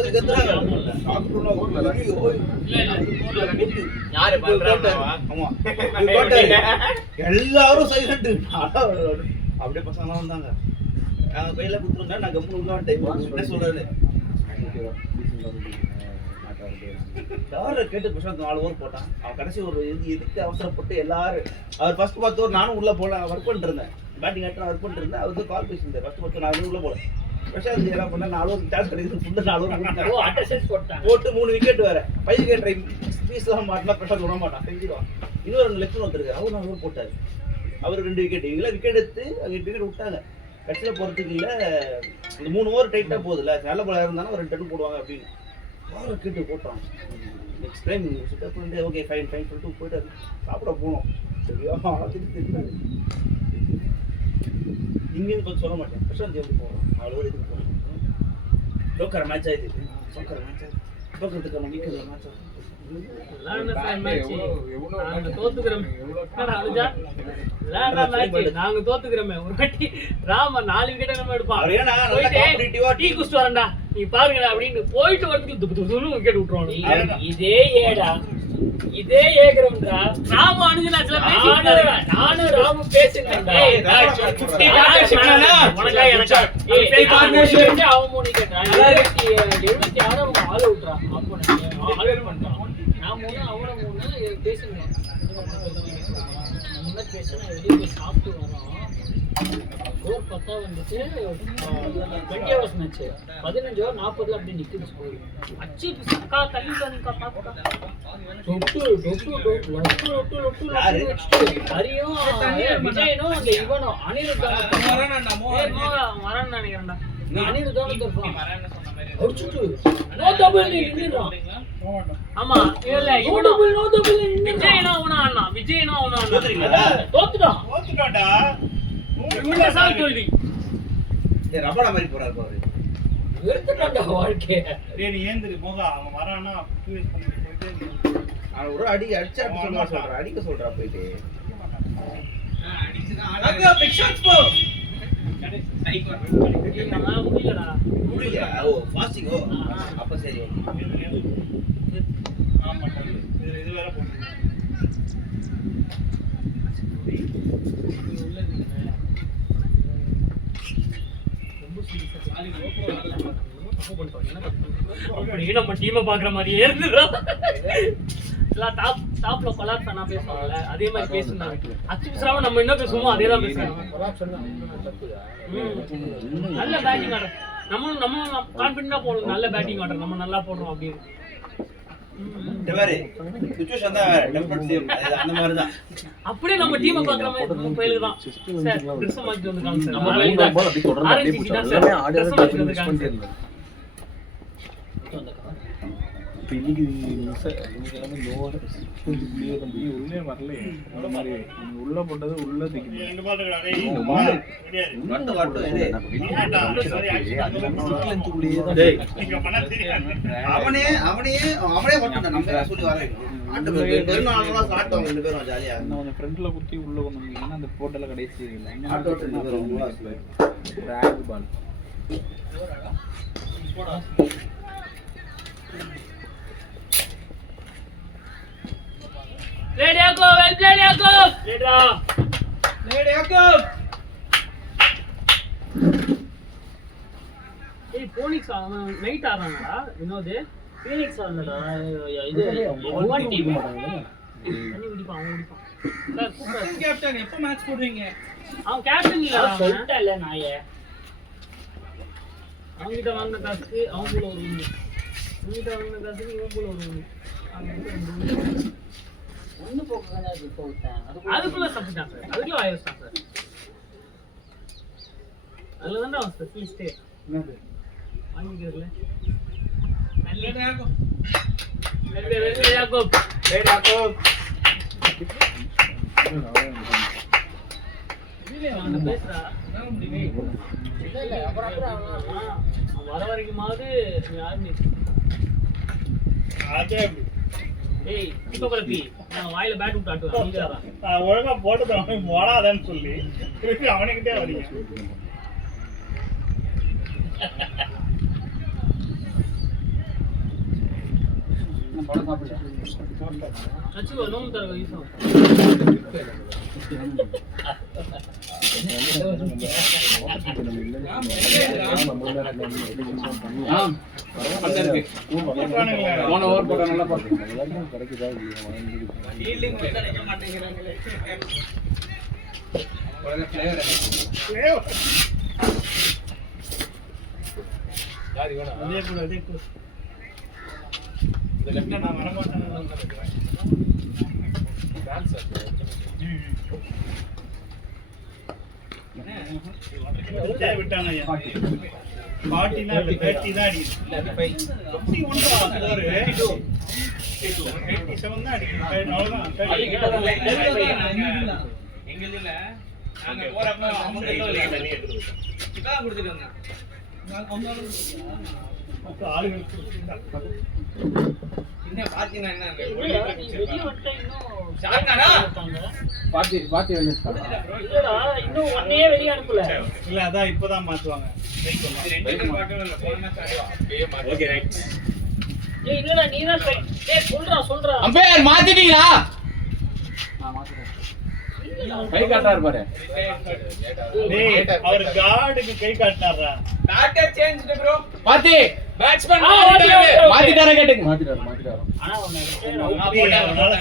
யாரு பண்றாங்கவா? ஆமா எல்லாரும் சைலண்ட். அப்படியே பசங்க வந்தாங்க. அவங்க கையில குடுத்துருந்தா நான் கம்பெனி உள்ள வந்துட்டேன். என்ன சொல்றது யார கேட்டு பிரசாந்த் 4 ஓவர் போட்டான். அவன் கடைசி ஒரு எதுக்கு அவசரப்பட்டு எல்லாரும் அவர் ஃபர்ஸ்ட் 10 ஓவர் நானும் உள்ள போல ஒர்க் பண்ணிட்டு இருந்தேன். பேட்டிங் ஆட்டம் ஒர்க் பண்ணிட்டு இருந்தேன். அவருக்கு கால் பேசியிருந்தேன். ஃபர்ஸ்ட் 10 நான் உள்ள போல பிரசாந்த் என்ன பண்ண 4 ஓவர் டாஸ் கிடையாது. ஃபுல்லா 4 ஓவர் ஓ அட்டசெட் போட்டாங்க. போட்டு 3 விக்கெட் வேற 5 விக்கெட் ட்ரை ஸ்பீஸ்லாம் மாட்டினா பிரசாந்த் விட மாட்டான். செஞ்சிடுவான். இன்னொரு 2 லெஃப்ட் வந்துருக்கு. அவர் 4 ஓவர் போட்டாரு. அவர் 2 விக்கெட் இவங்கள விக்கெட் எடுத்து அங்க 8 விக்கெட் விட்டாங்க. கட்சியில போறதுக்கு இல்ல இந்த 3 ஓவர் டைட்டா போகுதுல்ல நல்ல பாலா இருந்தாலும் ஒரு 2 ரன் போடுவாங்க அப்படின்னு யார் விக்கெட் போட்டான். நெக்ஸ்ட் டைம் செட்டப் பண்ணிட்டு ஓகே ஃபைன் ஃபைன் சொல்லிட்டு போயிட்டு சாப்பிட போனோம். சரியா தெரியாது இங்கே கொஞ்சம் சொல்ல மாட்டேன். பிரசாந்த் எப்படி போகிறோம் அவ்வளோ இதுக்கு போகிறோம். டோக்கர் மேட்ச் ஆயிடுது. டோக்கர் மேட்ச் ஆயிடுது. டோக்கருக்கு நம்ம வீக்கில் மேட்ச் ஆகும். நாங்க தோத்துக்கிறோம். நாங்க தோத்துக்கிறோமே ஒரு வாட்டி ராம 4 விக்கெட் நம்ம எடுப்பான். டீ குடிச்சிட்டு வரேன்டா நீ பாருங்கடா அப்படின்னு போயிட்டு வரதுக்கு விக்கெட் விட்டுருவாங்க. இதே ஏடா இதே ஏகரம்டா. ராம அனுஜனாச்சுல நானும் ராமு பேசினேன்டா. உனக்கா எனக்கா அவன் 3 விக்கெட் 76 அவங்க ஆல் அவுட்ரா. அப்போ ஆல் அவுட் பண்ணிட்டான். நான் 3 அவன 3 பேசினேன். நம்ம பேசினா வெளியே போய் சாப்பிட்டு வரோம். ஸ்கோர் 10 வந்துச்சு. 20 ஹவர்ஸ் மேட்ச் 15 ஓவர் 40 அப்படி நிக்குது ஸ்கோர். அச்சி சக்கா தள்ளிட்டானுக்கா பாப்பா. ஹரியும் விஜயனும் அந்த இவனும் அனிருத்தான வரேன்னு நினைக்கிறேன்டா. அனிருத்தான அடிச்சுட்டு நோ டபுள் நின்னுறான். போக மாட்டோம். ஆமா இல்ல இவனும் விஜயனும் அவனும் ஆனா விஜயனும் அவனும் ஆனா தோத்துறீங்களா? தோத்துட்டான் தோத்துட்டான்டா. இவனுடைய சால் தோல்வி ஏய், ரபாடா மாதிரி போறாரு பாரு. வெறுத்துட்டான்டா வாழ்க்கைய. டேய் நீ ஏந்திரு போங்க, அவன் வரானா ப்ளீஸ் பண்ணிட்டு போயிட்டே இரு. அவன் ஒரு அடி அடிச்சா சொல்றான், அடிக்க சொல்றா போயிட்டு. நம்மளால முடியலடா முடியலையா? ஓ ஃபாஸ்டிங். ஓ அப்ப சரி. ஏந்திரு, ஏந்திரு. ஆமா இது வேற போட்டு. அப்படியே நம்ம டீமை பாக்குற மாதிரியே இருந்ததா எல்லாம் டாப்ல கொலாப்ஸ் ஆனா பேசுவாங்கல்ல அதே மாதிரி பேசுனாங்க. அச்சுசாம நம்ம என்ன பேசுவோமோ அதே தான் பேசுறாங்க. நல்ல பேட்டிங் ஆடுற நம்ம கான்ஃபிடென்ட்டா போடுறோம். நல்ல பேட்டிங் ஆடுறோம், நம்ம நல்லா போடுறோம் அப்படின்னு. இந்த மாதிரி சிச்சுவேஷன் தான் டெம்பர் சேம் அந்த மாதிரி தான். அப்படியே நம்ம டீமை பாக்குற மாதிரி பயிலுக்கு தான் சார் கிறிஸ்மஸ் மேட்ச் வந்து காமிச்சாங்க. நம்ம மூணு பால் அப்படி தொடர்ந்து அப்படியே போச்சு. எல்லாமே ஆடி ஆடி மிஸ் பண்ணிட்டே இருந்தாங்க. இப்போ இன்னைக்கு எல்லாமே லோவாக உள்ளே வரலையே அந்த மாதிரி நீங்க உள்ள போட்டது உள்ள தூக்கி ரெண்டு பால் இருக்குடா. டேய் இந்த பால் ரெடியா இரு. வட்டு வட்டு இது. டேய் நீங்க பண்ண தெரியாது. அவனே வட்டான். நம்ம என்ன சொல்லி வர ஆட்டு பெருநாளெல்லாம் சாட்டோம் ரெண்டு பேரும் ஜாலியா. இன்னும் கொஞ்சம் ஃப்ரண்ட்ல குத்தி உள்ள கொண்டு வந்தீங்கன்னா அந்த போட்டல கடைசி இல்லை ஆட்டு வட்டு ரெண்டு பேரும் ரொம்ப ரேக் பால் Ready Yakub, well played Yakub. Ready Yakub. ஏய் போனிக்ஸ் அவன் நைட் ஆறானடா வினோத். ஃபீனிக்ஸ் ஆனடா இது ஒன் டீம் தண்ணி குடிப்பான் அவன் குடிப்பான். Sir super. கேப்டன் எப்ப மேட்ச் போடுவீங்க? அவன் கேப்டன் இல்லடா அவன். சொல்லிட்டல நாயே. அவன்கிட்ட வாங்கின காசுக்கு அவன் கூட ஒரு ரூம். அவன்கிட்ட வாங்கின காசுக்கு இவன் கூட ஒரு ரூம். ஒண்ணு போக்கறதா இப்போ விட்டேன். அதுக்குள்ள தப்பிட்டான் சார். அதுக்குள்ள வாயஸ்டான் சார். அதுல தான் அவன் ஸ்பெஷலிஸ்டே. என்னது? வாங்கிக்கிறதுல. நல்ல யாக்கோப். வெல்லே யாக்கோப். டேய் யாக்கோப். அவன் பேசுறா. இல்ல அப்புறம் அவன் வர வரைக்குமாவது நீ யாருன்னு அதே ஏய் இப்போ பலப்பி நான் வாயில பேட் விட்டு ஆட்டுவேன். நீங்கடா நான் ஒழுங்கா போட்டது அவனுக்கு போடாதன்னு சொல்லி திருப்பி அவனுக்கிட்டே வரீங்க. சச்சு நோம்பு தர வீசம். போன ஓவர் போட்டா நல்லா பாத்து கிடைக்குதா ஃபீல்டிங் வந்து நிக்க மாட்டேங்கிறாங்களே. அதே கூட இந்த லெஃப்ட்ல நான் வர மாட்டேன்னு நினைக்கிறேன். விட்டாங்க ஐயா. 40 தான் 30 தான் அடிக்குது. 51 தான் ஒரு 87 தான் அடிக்குது. அவ்வளவுதான். எங்கதுல நாங்க போறப்ப அவங்க இப்பதான் கொடுத்துட்டு வந்தேன். ஆளுங்களுக்கு இன்னும் பாத்தீங்கன்னா என்ன வெளிய வந்து இன்னும் சாப்பிட்டானா? பாத்தி இல்லடா இன்னும் ஒன்னே வெளிய அனுப்பல. இல்ல அதான் இப்பதான் மாத்துவாங்க. வெயிட் பண்ணலாம். ரெண்டு பேரும் பார்க்கவே இல்லை. போன மேட்ச் ஓகே ரைட். ஏய் இல்லடா நீ தான் டேய் சொல்றா அம்பையர் மாத்திட்டீங்களா? கை காட்டாரு பாரு. டேய் அவர் கார்டுக்கு கை காட்டாரா? Batter change bro. பாத்தி பேட்ஸ்மேன் மாத்திட்டாரா கேட்டுங்க. மாத்திட்டாரு ஆனா ஒண்ணு அவனால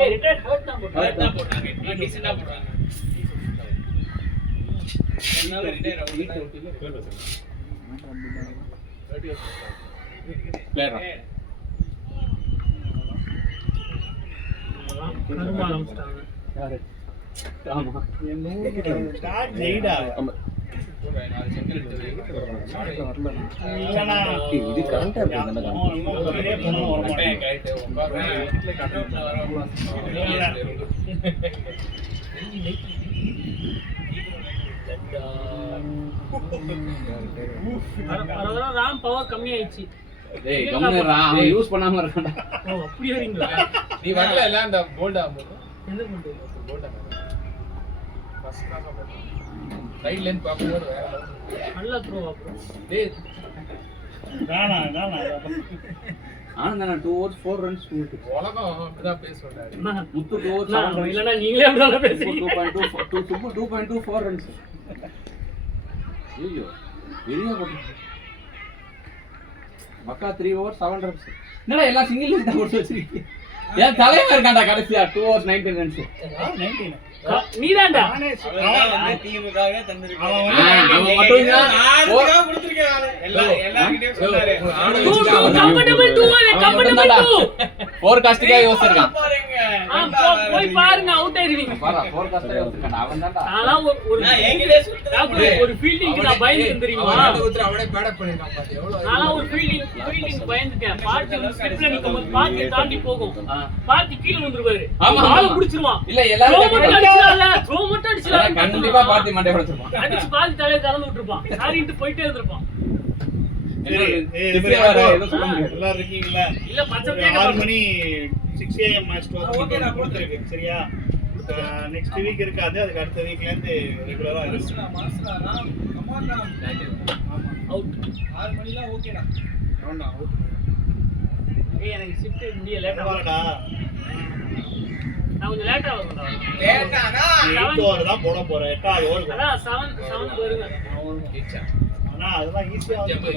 ஏய் ரிட்டையர்ட் ஹர்ட் தான் தான் போட்டாங்க. டீசென்ட்டா போடுறாங்க. என்னால ரிட்டையர் ஆகுது. பிளேயர் கரும்ப ஆரம்பிச்சிட்டாங்க. யாரு? ஆமா கார்டு ஜெயிடா. ஆமா இது கரெக்டா இருக்கு ராம் பவர் கம்மி ஆயிடுச்சு. டேய் கம்முனு அவன் யூஸ் பண்ணாம இருக்கான்டா. ஓ அப்படியே வரீங்களா? நீ வரல இல்ல அந்த போல்டா என்ன பண்றது? போல்டா ஃபர்ஸ்ட் கிளாஸா போடு. ரைட் லைன் பாக்கும்போது வேற நல்லா த்ரோவா ப்ரோ. டேய் நானா ஆனந்தா 2 overs 4 runs உலகம் அப்படிதான் பேசுறாரு. முத்து 2 overs 7 runs இல்லனா நீங்களே அப்படிதான் பேசுறீங்க. 2.24 runs. ஐயோ வெளிய போட்டு மக்கா 3 overs 7 runs. என்னடா எல்லாம் சிங்கிள் லைன் தான் போட்டு வச்சிருக்கீங்க. ஏன் தலைவன் இருக்கான்டா கடைசியா 2 overs 19 runs. 19 நீதான்டா. டீமுக்காக தந்திருக்கான். அவன் மட்டும் தான் நானுக்காக கொடுத்திருக்கேன். எல்லார்கிட்டயும் சொன்னாரு. கம்ஃபர்டபிள் 2 ஃபோர்காஸ்டிங்கா யோசிச்சிருக்கான். போய் பாருங்க அவுட் ஆயிருவீங்க. பாரா ஃபோர்காஸ்டா யோசிச்சான்டா அவன் தான்டா. நான் ஒரு ஃபீல்டிங்க்கு நான் பயந்துட்டேன் தெரியுமா? அவனே பேடப் பண்ணிருக்கான் பாத்து எவ்வளவு. நான் ஒரு ஃபீல்டிங் பயந்துட்டேன். பார்ட்டி ஸ்கிரிப்ட்ல நிக்கும்போது பார்ட்டி தாண்டி போகும். பார்ட்டி கீழ வந்துருவாரு. ஆள புடிச்சிருவான். இல்ல எல்லாரும் த்ரோ மட்டும் அடிச்சலாம். கண்டிப்பா பார்ட்டி மண்டை உடைச்சிருப்பான். அடிச்சு பாதி தலைய திறந்து விட்டுருப்பான். சாரின்ட்டு போயிட்டே இருந்திருப்பான். எல்லாரும் இருக்கீங்களா? இல்ல பச்சை 6 மணி 6 AM மேட்ச் கொடுத்துருக்கு. சரியா? நெக்ஸ்ட் வீக் இருக்காது. அதுக்கு அடுத்த வீக்ல இருந்து ரெகுலரா இருக்கும். அவுட் 6 மணிலாம் ஓகேடா. ஆமா அவுட். ஏய் எனக்கு ஷிஃப்ட் முடிய லேட்டா வரடா. நான் கொஞ்சம் லேட்டா வரேன்டா. லேட்டானா 8 ஓவர் தான் போட போறேன். 8வது ஓவர். அதான் 7 வருங்க. ஆனா அதெல்லாம் ஈஸியா வந்து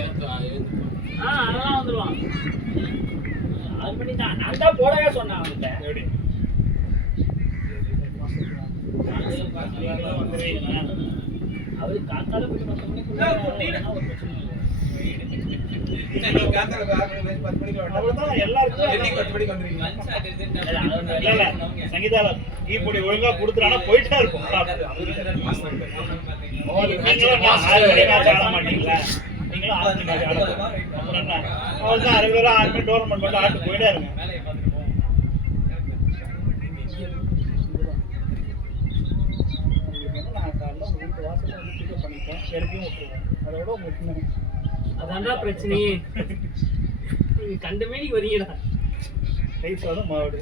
அதெல்லாம் வந்துருவான். 6 மணி தான். நான் தான் போடவே சொன்னேன் அவன்கிட்ட. எப்படி அவரு காத்தால போய் 10 மணிக்குள்ள ஒரு பிரச்சனை இல்லை. அவ்வளவுதான் எல்லாருக்கும். இல்ல சங்கீதா ஈப்பொடி ஒழுங்கா கொடுத்துறானா போயிட்டே இருக்கும். நீங்களும் 6 மணி மேட்ச் ஆட மாட்டீங்களா? நீங்களும் 6 மணி மேட்ச் ஆடலாம். அப்புறம் என்ன அவ்வளவுதான் ரெகுலரா 6 மணி டோர்னமெண்ட் மட்டும் ஆட்டு போயிட்டே இருங்க. நான் காலைல உங்க வீட்டு வாசல்ல வந்து பிக்கப் பண்ணிப்பேன். இறக்கியும் விட்டுருவேன். அதோட உங்களுக்கு அதான்டா பிரச்சனையே. நீங்க கண்டமே நீ வரீங்கடா. ரைஸோட மாவுடு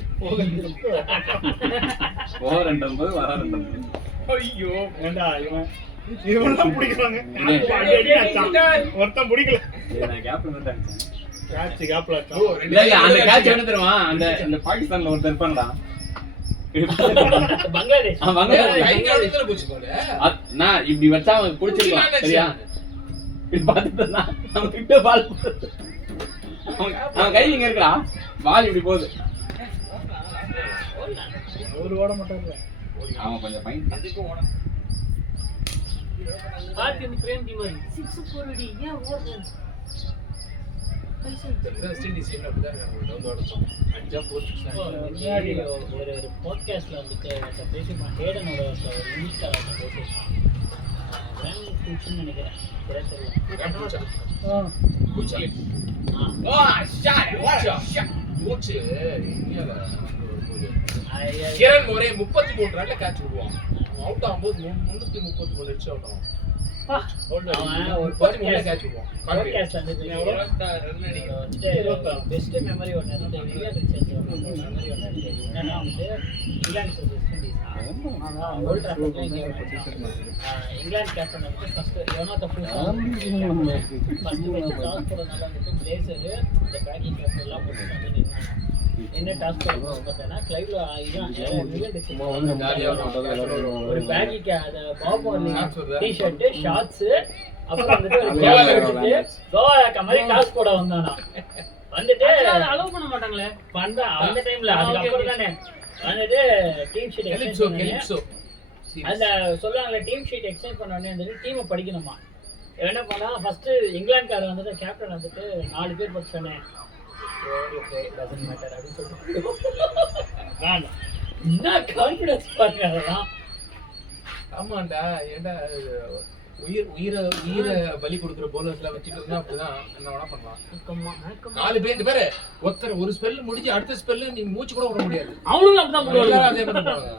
போறண்டம்போது வராண்டம்போது. ஐயோ ஏண்டா இவன் பிடிக்கிறாங்க. ஒருத்தன் பிடிக்கல. நான் கேப்ல வந்துட்டேன். கேப்ல இல்ல அந்த கேட்ச் என்ன தெரியுமா? அந்த பாகிஸ்தான்ல ஒருத்தர் இருப்பான்டா. பங்களாதேஷ். கைகாலத்துல போச்சு போல. நான் இப்படி வச்சா அவன் புடிச்சிருக்கான். சரியா? இப்படி பார்த்துட்டா அவன் கிட்ட பால் அவன் கை இங்க இருக்கா? பால் இப்படி போகுது. ஒரு ஓட மட்டும் இல்ல. அவன் கொஞ்சம் ஃபைன். பார்ட்டி இந்த பிரேம் டி மாதிரி 6 போடுடி ஏன் ஓடுற? ஒரு பாட்காஸ்ட்ல வந்துட்டு பேசிருப்பான். ஹேடனோட ஒரு இன்ஸ்டால பேசிருப்பான். நினைக்கிறேன் கிரண் ஒரே 33 ரன்ல கேட்ச் விடுவான். அவுட் ஆகும்போது 333 அடிச்சு அவுட் ஆகும். ஒரு பாட்காஸ்ட் பெஸ்ட் மெமரி ஒன்று மெமரி ஒன்று என்னன்னா வந்து இங்கிலாந்து வெஸ்ட் இண்டீஸ் வேர்ல்ட் ட்ராஃபிக்ல இங்கிலாந்து கேப்டன் வந்து ஃபர்ஸ்ட் யோனாத்த ஃபர்ஸ்ட் வச்சு டாஸ் போடுறதுனால வந்துட்டு பிளேசரு இந்த பேக்கிங் கிளப் எல்லாம் போட்டு வந்து நின்னாங்க. என்ன டாஸ் போடுறது பார்த்தீங்கன்னா கிளைவ்ல ஒரு பேக்கிங் அந்த பாப் டிஷர்ட் ஷார்ட்ஸ் அப்புறம் வந்துட்டு கோவா மாதிரி டாஸ் போட வந்தானா வந்துட்டு அலோவ் பண்ண மாட்டாங்களே வந்தா அந்த டைம்ல அதுக்கப்புறம் தானே வந்துட்டு டீம் ஷீட் அந்த சொல்லுவாங்களே டீம் ஷீட் எக்ஸ்டெண்ட் பண்ண உடனே வந்துட்டு டீமை படிக்கணுமா. என்ன பண்ணா ஃபர்ஸ்ட் இங்கிலாந்துக்காரர் வந்துட்டு கேப்டன் வந்துட்டு 4 பேர் படிச்சானே டசன்ட் மேட்டர் அப்படின்னு சொல்லிட்டு என்ன கான்ஃபிடன்ஸ் பாருங்க அதெல்லாம். ஆமாண்டா ஏண்டா உயிரை பலி கொடுக்குற bowlers எல்லாம் வச்சுட்டு இருந்தா அப்படிதான் என்ன வேணா பண்ணலாம். 4 பேர் பாரு, ஒருத்தர் ஒரு ஸ்பெல் முடிஞ்சு அடுத்த ஸ்பெல் நீ மூச்சு கூட விட முடியாது. அவனும் அப்படிதான் போடுவாங்க. எல்லாரும் அதே மாதிரி பண்ணுவாங்க.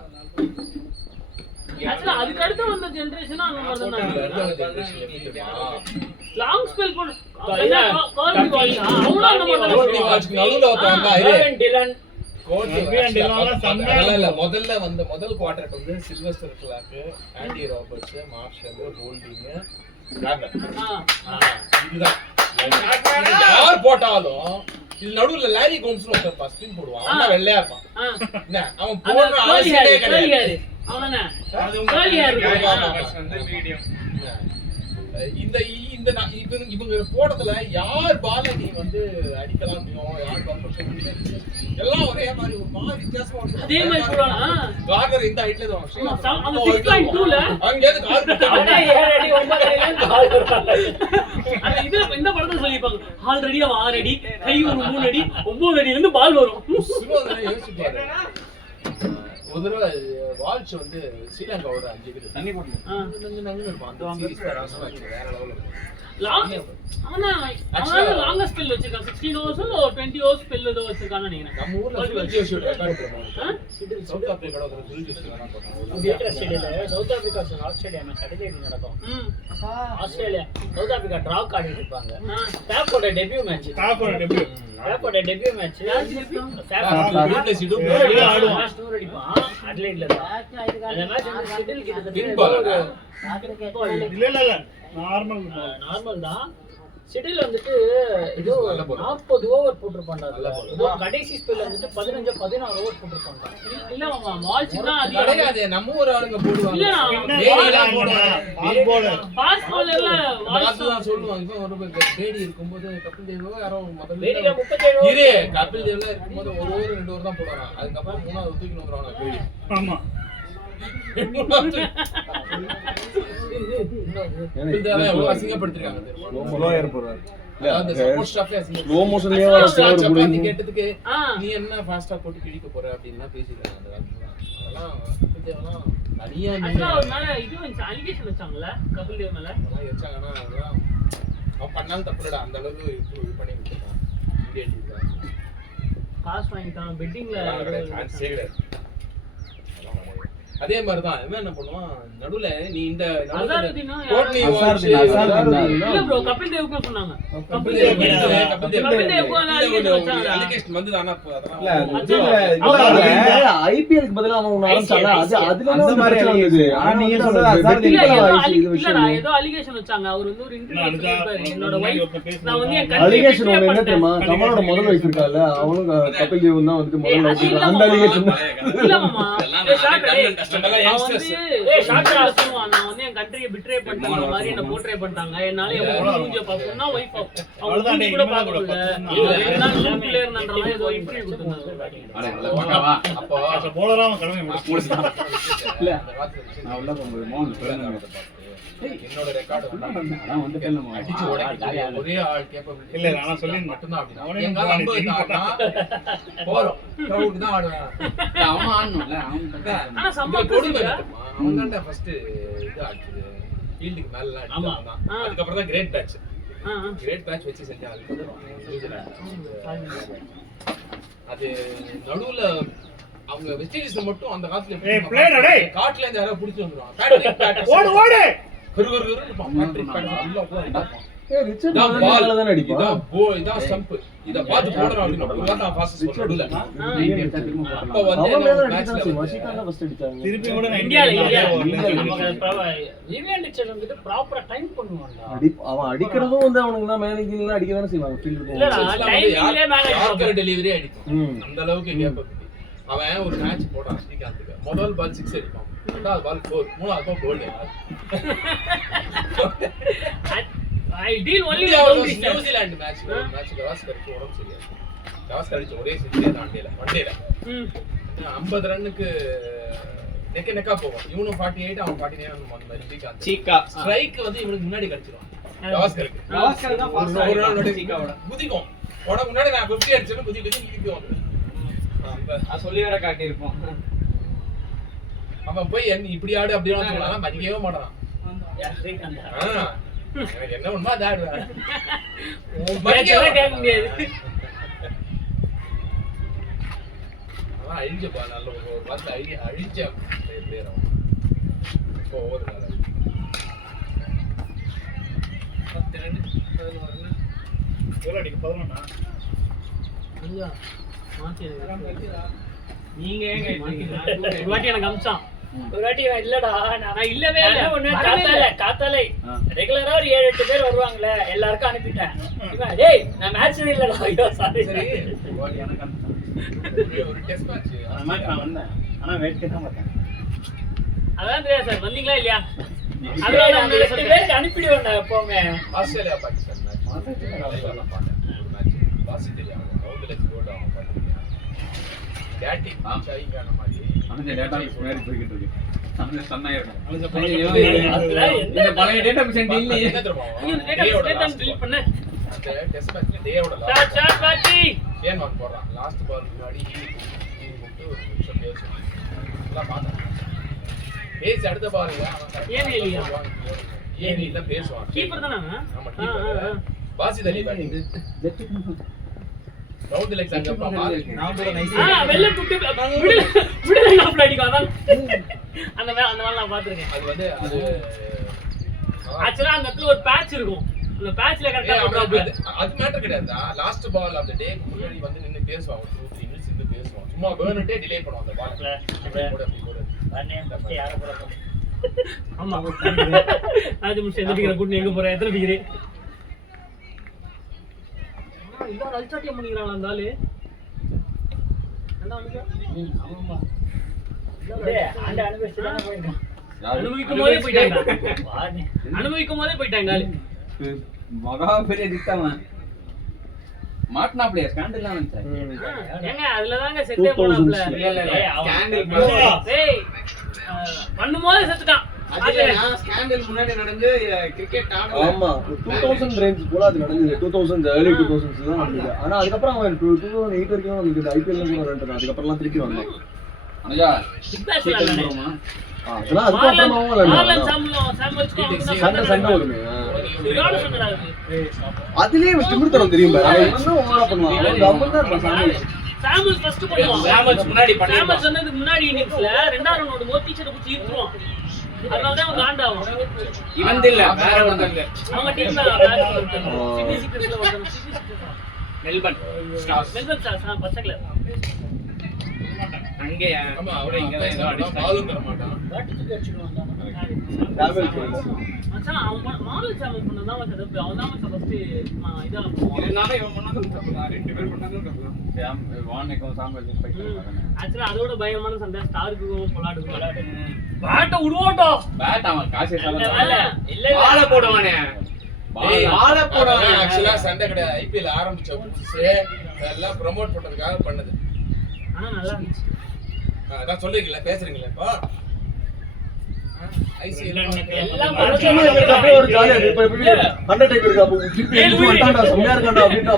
Actually, அதுக்கு அடுத்து வந்த ஜெனரேஷன் அந்த மாதிரி தான் லாங் ஸ்பெல் போடு கார்டி வாட்ச் அவனும் அந்த மாதிரி கோட்டி வாட்ச் நடுவுல ஒருத்தவங்க டிலன் முதல்ல வந்த முதல் குவார்டருக்கு வந்து Sylvester Clarke, Andy Roberts, Marshall, Holding, ராகர். இதுதான் யார் போட்டாலும் இது நடுவுல லாரி கோம்ஸ்னு ஒருத்தர் ஸ்பின் போடுவான். அவன் வெள்ளையா இருப்பான். என்ன அவன் போடுற அவசியமே கிடையாது. அவனே இவங்க போட்டதுல யார் பால நீ வந்து அடிக்கலாம் யார் எல்லாம் ஒரே மாதிரி ஒரு மாதிரி வித்தியாசமா அதே மாதிரி போடுவானா கார்னர் இந்த ஹைட்ல தான் அந்த 6.2 ல அங்க எது கார்னர் 7 அடி 9 அடில பால் வருவாங்க. அந்த இது இந்த படத்துல சொல்லிப்பாங்க ஆல்ரெடி அவன் 6 அடி கை ஒரு 3 அடி 9 அடில இருந்து பால் வரும். யோசிச்சு பாரு. ஒரு தடவை வால்ச் வந்து ஸ்ரீலங்காவோட 5 விக்கெட் தண்ணி போட்டு இருப்பான். அந்த சீரிஸ் வேற லெவல்ல லாங் ஸ்பெல் வச்சிருக்கான் 16 ஓவர்ஸ் 20 ஓவர்ஸ் ஸ்பெல் ஏதோ வச்சிருக்கான்னு நினைக்கிறேன். நம்ம ஊர்ல சுனில் ஜோஷி ரெக்கார்ட் பண்ணுவாங்க. சவுத் ஆப்பிரிக்கால ஒரு சுனில் ஜோஷி ரெக்கார்ட் பண்ணுவாங்க. தியேட்டர் ஸ்டேடியம்ல சவுத் ஆப்பிரிக்கா ஆஸ்திரேலியா மேட்ச் அடிக்கடி நடக்கும். Australia South Africa draw card இருப்பாங்க. பேப்போட டெபியூ மேட்ச் பேப்போட டெபியூ மேட்ச் அடிப்பான் அட்லைட்ல தான். அந்த மேட்ச் வந்து ஷெட்யூல் கிட்ட நார்மல் தான். ஷெட்யூல் வந்துட்டு ஏதோ 40 ஓவர் போட்டிருப்பாங்க. ஏதோ கடைசி ஸ்பெல் வந்துட்டு 15-16 ஓவர் போட்டிருப்பாங்க. இல்ல மாமா வால்ச் தான் அதிகம் கிடையாது. நம்ம ஊர் ஆளுங்க போடுவாங்க. இல்ல பேடிலாம் போடுவாங்க. பாஸ் பவுலர்ல வால்ச் தான் சொல்லுவாங்க. இப்போ ஒரு பேடி இருக்கும்போது கபில் தேவோ யாரோ முதல்ல பேடில 37 இரு கபில் தேவ்ல இருக்கும்போது ஒரு ஓவர் 2 ஓவர் தான் போடுறாங்க. அதுக்கு அப்புறம் மூணாவது தூக்கி வந்துறாங்க பேடி. ஆமா அசிங்கப்படுத்திருக்காங்க. ஸ்லோ மோஷன்லயே வர ஸ்கோர் புடிங்க கேட்டதுக்கு நீ என்ன ஃபாஸ்டா போட்டு கிழிக்க போற அப்படினா பேசிட்டாங்க. அந்த அதெல்லாம் தேவலாம் தனியா அண்ணா ஒரு மேல இது வந்து அலிகேஷன் வச்சாங்கல கபில் தேவ் மேல அதெல்லாம் வச்சாங்கன்னா அதெல்லாம் அவன் பண்ணாலும் தப்புடா. அந்த அளவுக்கு இது பண்ணி விட்டுட்டான். இந்தியன் டீம் காசு வாங்கிட்டான் பெட்டிங்ல சான்ஸே கிடையாது. அதே மாதிரி தான் இவன் என்ன பண்ணுவான் நடுவுல நீ இந்த அசாருதீனா கோட்னி இல்ல ப்ரோ கபில் தேவ்க்கு சொன்னாங்க. கபில் தேவ் அலிகேஷன் வந்துதானா இல்ல ஐபிஎல்க்கு பதிலா அவன் ஆரம்பிச்சால அது அதுல அந்த மாதிரி வந்தது. ஆனா நீங்க சொல்றது இல்லடா ஏதோ அலிகேஷன் வச்சாங்க. அவர் வந்து ஒரு இன்டர்வியூ சொல்லிருப்பாரு என்னோட வைஃப் நான் வந்து என் அலிகேஷன் என்ன தெரியுமா கமலோட முதல் வைஃப் இருக்கால அவனும் கபில் தேவ் தான் வந்து முதல்ல வைஃப் அந்த அலிகேஷன் இல்ல மாமா நான் வந்து என் கண்ட்ரியை பிட்ரே பண்ணிட்டாங்க மாதிரி என்ன போர்ட்ரே பண்ணிட்டாங்க. என்னால எவ்வளவு மூஞ்ச பாக்கணும்னா வைஃப் அவங்க கூட பார்க்க முடியல. நான் பிளேயர் நன்றலாம் ஏதோ இன்டர்வியூ கொடுத்தாங்க. அப்போ போலராம கடமை முடிச்சிட்டான். இல்ல நான் உள்ள போகும்போது மோகன் சொல்லுங்க என்னோட ரெக்கார்ட் நான் வந்து பேலமா அடிச்சு உடைக்க ஒரே ஆள் கேப்பபிலிட்டி இல்ல நான் சொல்லி மட்டும் தான் அப்படி. அவனே எங்க 50 தானா போறோம் கிரவுட் தான் ஆடுவான். அவன் ஆடணும்ல அவன் ஆனா சம்பா கொடுமை அவன் தான் ஃபர்ஸ்ட் இது ஆச்சு ஃபீல்டுக்கு மேல அடிச்சான். அதுக்கு அப்புறம் தான் கிரேட் பேட்ச் வச்சு செஞ்சாங்க. அது நடுவுல அவங்க வெஸ்ட் இண்டீஸ்ல மட்டும் அந்த காலத்துல காட்டுல இருந்து யாரோ புடிச்சு வந்துருவாங்க. ஓடு ஓடு கருகருன்னு இருப்பான். பேட்ரிக் பேட் நல்லா போடுவான். ரிச்சர்ட் முதல்ல தான் அடிப்பான். இதான் ஸ்டம்ப். இத பாத்து போடுறான் அப்படினா ஒரு தான் பாஸ் நடுவுல. அப்ப வந்து அவன் என்ன தான் மேட்ச்ல அடிச்சான். மஷிகா தான் ஃபர்ஸ்ட் அடிச்சாங்க. திருப்பி கூட நான் இந்தியால ஈவென்ட் டிச்சர் வந்துட்டு ப்ராப்பரா டைம் பண்ணுவான்டா. அவன் அடிக்கிறதும் வந்து அவனுக்கு தான் மேனேஜிங்ல அடிக்க தானே செய்வாங்க ஃபீல்டுக்கு. இல்லடா டைமிங்லயே மேனேஜ் யார்கர் டெலிவரி அடிக்கும். அந்த அளவுக்கு கேப்பபிலிட்டி. அவன் ஒரு மேட்ச் போட்டான் ஸ்ரீகாந்துக்கு. முதல் பால் 6 அடிப்பான். ரெண்டாவது பால் 4, மூணாவது பால் கோல். I deal only இந்தியாவோட with நியூசிலாந்து மேட்ச் கவாஸ்கருக்கு உடம்பு சரியாது. கவாஸ்கர் ஒரே செஞ்சுட்டே வண்டியில 50 ரன்னுக்கு நெக்கா போகும். இவனும் 48 அவன் 49 அந்த மாதிரி ஸ்ரீகாந்த். சீக்கா ஸ்ட்ரைக் வந்து இவனுக்கு முன்னாடி கடிச்சிரும். கவாஸ்கருக்கு தான் ஃபாஸ்டா ஒரு நாள் முன்னாடி சீக்காவோட குதிக்கும். உனக்கு முன்னாடி நான் 50 அடிச்சேன்னு குதிக்கும் வந்து நான் சொல்லி வேற காட்டியிருப்போம். அவன் போய் இப்படி ஆடு அப்படி சொல்லலாம் மதிக்கவே மாட்டான். ஸ்ரீகாந்த் எனக்கு என்ன உண்மை அது ஆடுவேன். பேச்செல்லாம் கேட்க முடியாது. அவன் அழிஞ்சப்பா நல்ல ஒரு பார்த்து அழிஞ்ச பிளேயர் அவன். இப்போ ஓவர் வேலை 12 11 எவ்வளோ அடிக்கு 11 ஐயா மாத்தி நீங்க ஏங்க ஒரு வாட்டி எனக்கு அம்சான். ஒரு வாட்டி இவன் இல்லடா நான் இல்லவே இல்ல. ஒண்ணு காத்தாலை ரெகுலரா ஒரு 7-8 பேர் வருவாங்களே எல்லாருக்கும் அனுப்பிட்டேன். இவன் டேய் நான் மேட்ச் இல்லடா ஐயோ சாரி. சரி ஒரு டெஸ்ட் மேட்ச் அந்த மாதிரி நான் வந்தேன் ஆனா வேட்கை தான் பார்த்தேன். அதான் தெரியாது சார் வந்தீங்களா இல்லையா? அதுல நான் 2 பேருக்கு அனுப்பிடுவேன்டா எப்பவுமே. ஆஸ்திரேலியா பாகிஸ்தான் மேட்ச் லைவ்ல பார்த்தேன். ஒரு மேட்ச் வாசி தெரியும் ரவுண்ட்ல கோட் ஆகும் பாத்தீங்க. டேட்டி சாயிங்கான மாதிரி அந்த டேட்டா முன்னாடி போயிட்டு இருக்கு. நம்ம சன்ன இருக்கும். அதுல இந்த பழைய டேட்டா பேஸ் இல்ல. என்ன தெரியுமா? நீ ஒரு டேட்டா டீல் பண்ணு. அந்த டெஸ்ட் மேட்ச்ல டேயோட ஷாட் ஷாட் பாட்டி ஏன் வாங்க போறான் லாஸ்ட் பால் முன்னாடி ஹீலிங் போட்டு ஒரு நிமிஷம் பேசுவான். எல்லாம் பார்த்தேன். பேசி அடுத்த பால் ஏன் இல்லையா? ஏன் இல்ல பேசுவான். கீப்பர் தானே அவன்? ஆமா கீப்பர். வாசி தலி பேட்டிங். ரவுண்ட் லெக்ஸ் அங்க பால் நான் கூட நைஸ் வெல்ல குட்டி விடுல நாப்ல அடிக்கும் அதான். அந்த வேலை நான் பாத்துர்க்கேன். அது வந்து அது ஆக்சுவலா அந்த இடத்துல ஒரு பேட்ச் இருக்கும். அந்த பேட்ச்ல கரெக்ட்டா போடுறாப்ல. அது மேட்டர் கிடையாது. லாஸ்ட் பால் ஆஃப் தி டே முன்னாடி வந்து நின்னு பேசுவான். 2-3 மினிட்ஸ் நின்னு பேசுவான். சும்மா வேணுட்டே டிலே பண்ணுவான் அந்த பால்ல. அப்படி போடு. அண்ணே ஃபர்ஸ்ட் யார போறோம். ஆமா. அது முடிச்சு எந்திரிக்கிற கூட்டி எங்க போற எத்தனை டிகிரி? இதான் அல்சாட்டியம் பண்ணிக்கிறான் அந்த ஆளு. என்ன அனுப்பியா? ஆமாமா. டேய் ஆண்ட அனுபவிச்சு தான போயிட்டான். அனுபவிக்கும் போதே போயிட்டாங்க. வாடே. அனுபவிக்கும் போதே போயிட்டாங்க ஆளு. மகா பெரிய திட்டவன். மாட்னாப்லையா ஸ்கேண்டல்லாம் வந்துச்சு. ஏங்க அதுலதாங்க செத்தே போனாப்ல. டேய் பண்ணும்போது செத்துட்டான். ஸ்கேண்டல் முன்னாடி நடந்து கிரிக்கெட் ஆடுற ஆமா 2000 ரேஞ்ச் போல அது நடந்தது. 2000 early 2000s தான் நடந்தது. ஆனா அதுக்கு அப்புறம் அவன் 2008 வரைக்கும் அவனுக்கு ஐபிஎல் கூட விளையாண்டான். அதுக்கு அப்புறம் திருப்பி வந்தான். அனஜா பிக் பாஸ் விளையாடுறானே. அதெல்லாம் அதுக்கு அப்புறமாவும் விளையாடுறான். சண்டை வருமே. அதுலயே திமிர்த்தனம் தெரியும் பாரு. அவன் இன்னும் ஓவரா பண்ணுவான். அவன் தான் சாமி. சாமுல் ஃபர்ஸ்ட் பண்ணுவான். சாமல்ஸ் முன்னாடி பண்ணி சாமுல் சொன்னதுக்கு முன்னாடி இன்னிங்ஸ்ல ரெண்டாவது ரவுண்ட் ஓடும்போது டீச்சரை பிடிச்சி ஈர்த்துவான். அதனால தான் அவன் காண்டாவும். இவன் இல்ல வேற ஒருத்தங்க அவங்க டீம்ல சிட்டி சிட்டிஸ்ல ஒருத்தன் மெல்பர்ன் ஸ்டார்ஸ் மெல்பர்ன் ஸ்டார்ஸ் பசங்கள அங்கே ஆமா அவரே இங்க தான் பாலும் தர மாட்டான். வாட் தூக்கி அடிச்சுடுவான். மச்சான் அவன் மாடல் சாமன் பண்ணதான் அவன் தப்பு. அவன் தான் ஃபர்ஸ்ட் இதா இதனால இவன் பண்ணதும் தப்பு தான். ரெண்டு பேர் பண்ணதும் தப்பு தான். சாம் வானேக்கும் சாம்பல் ஃபைட் பண்றாங்க. ஆக்சுவலா அதோட பயமான சண்டை ஸ்டாருக்கு பொலாடுக்கு பேட்ட உடுவோட்டோ. பேட் அவன் காசே இல்ல சாவல. இல்ல பால போடுவானே. டேய் பால போடுவானே. ஆக்சுவலா சண்டை கிடையாது. ஐபிஎல் ஆரம்பிச்ச புதுசு எல்லாம் ப்ரோமோட் பண்றதுக்காக பண்ணது. ஆனா நல்லா இருந்துச்சு. அதான் சொல்றீங்களா பேசுறீங்களா இப்போ ஐசிஎல் எல்லாம் அப்படியே ஒரு ஜாலியா இப்ப எப்படி அண்டர்டேக்கர் அப்போ திருப்பி எழுந்து வந்தான்டா செம்மையா இருக்கான்டா அப்படினா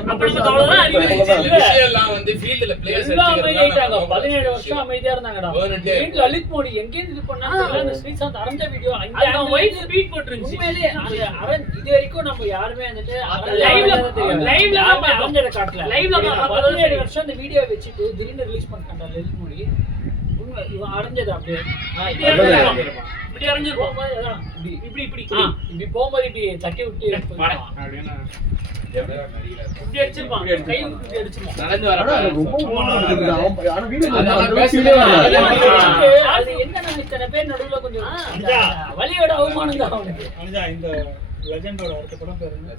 விஷயம்லாம் வந்து ஃபீல்ட்ல பிளேயர்ஸ் எல்லாம் அமைதியாயிட்டாங்க. 17 வருஷம் அமைதியா இருந்தாங்கடா. வீட்ல லலித் மோடி எங்க இருந்து இது பண்ணாங்க. அந்த ஸ்ரீசாந்த் அரஞ்ச வீடியோ அங்க அந்த ஒயிட் ஸ்பீட் போட்டுருந்துச்சு. உண்மையிலே அந்த இது வரைக்கும் நம்ம யாருமே வந்துட்டு லைவ்ல நம்ம அரஞ்சத காட்டல. லைவ்ல 17 வருஷம் அந்த வீடியோ வச்சிட்டு திடீர்னு ரிலீஸ் பண்ணிட்டாங்க லலித் மோடி. உண்மை இவன் அரஞ்சது அப்படியே இப்படி அறிஞ்சிருப்போம். இப்படி இப்படி இப்படி போகும்போது இப்படி தட்டி விட்டு அப்படினா இப்படி அடிச்சிருப்பான். கை இப்படி அடிச்சிருப்பான். நடந்து வரப்ப ரொம்ப ஓவரா இருக்குது. ஆனா வீடியோ அதெல்லாம் பேசவே வரல. அது என்ன இத்தனை பேர் நடுவுல கொஞ்சம் வலியோட அவமானம் தான் அவனுக்கு. அனுஜா இந்த லெஜெண்டோட அடுத்த படம் பேரு என்ன?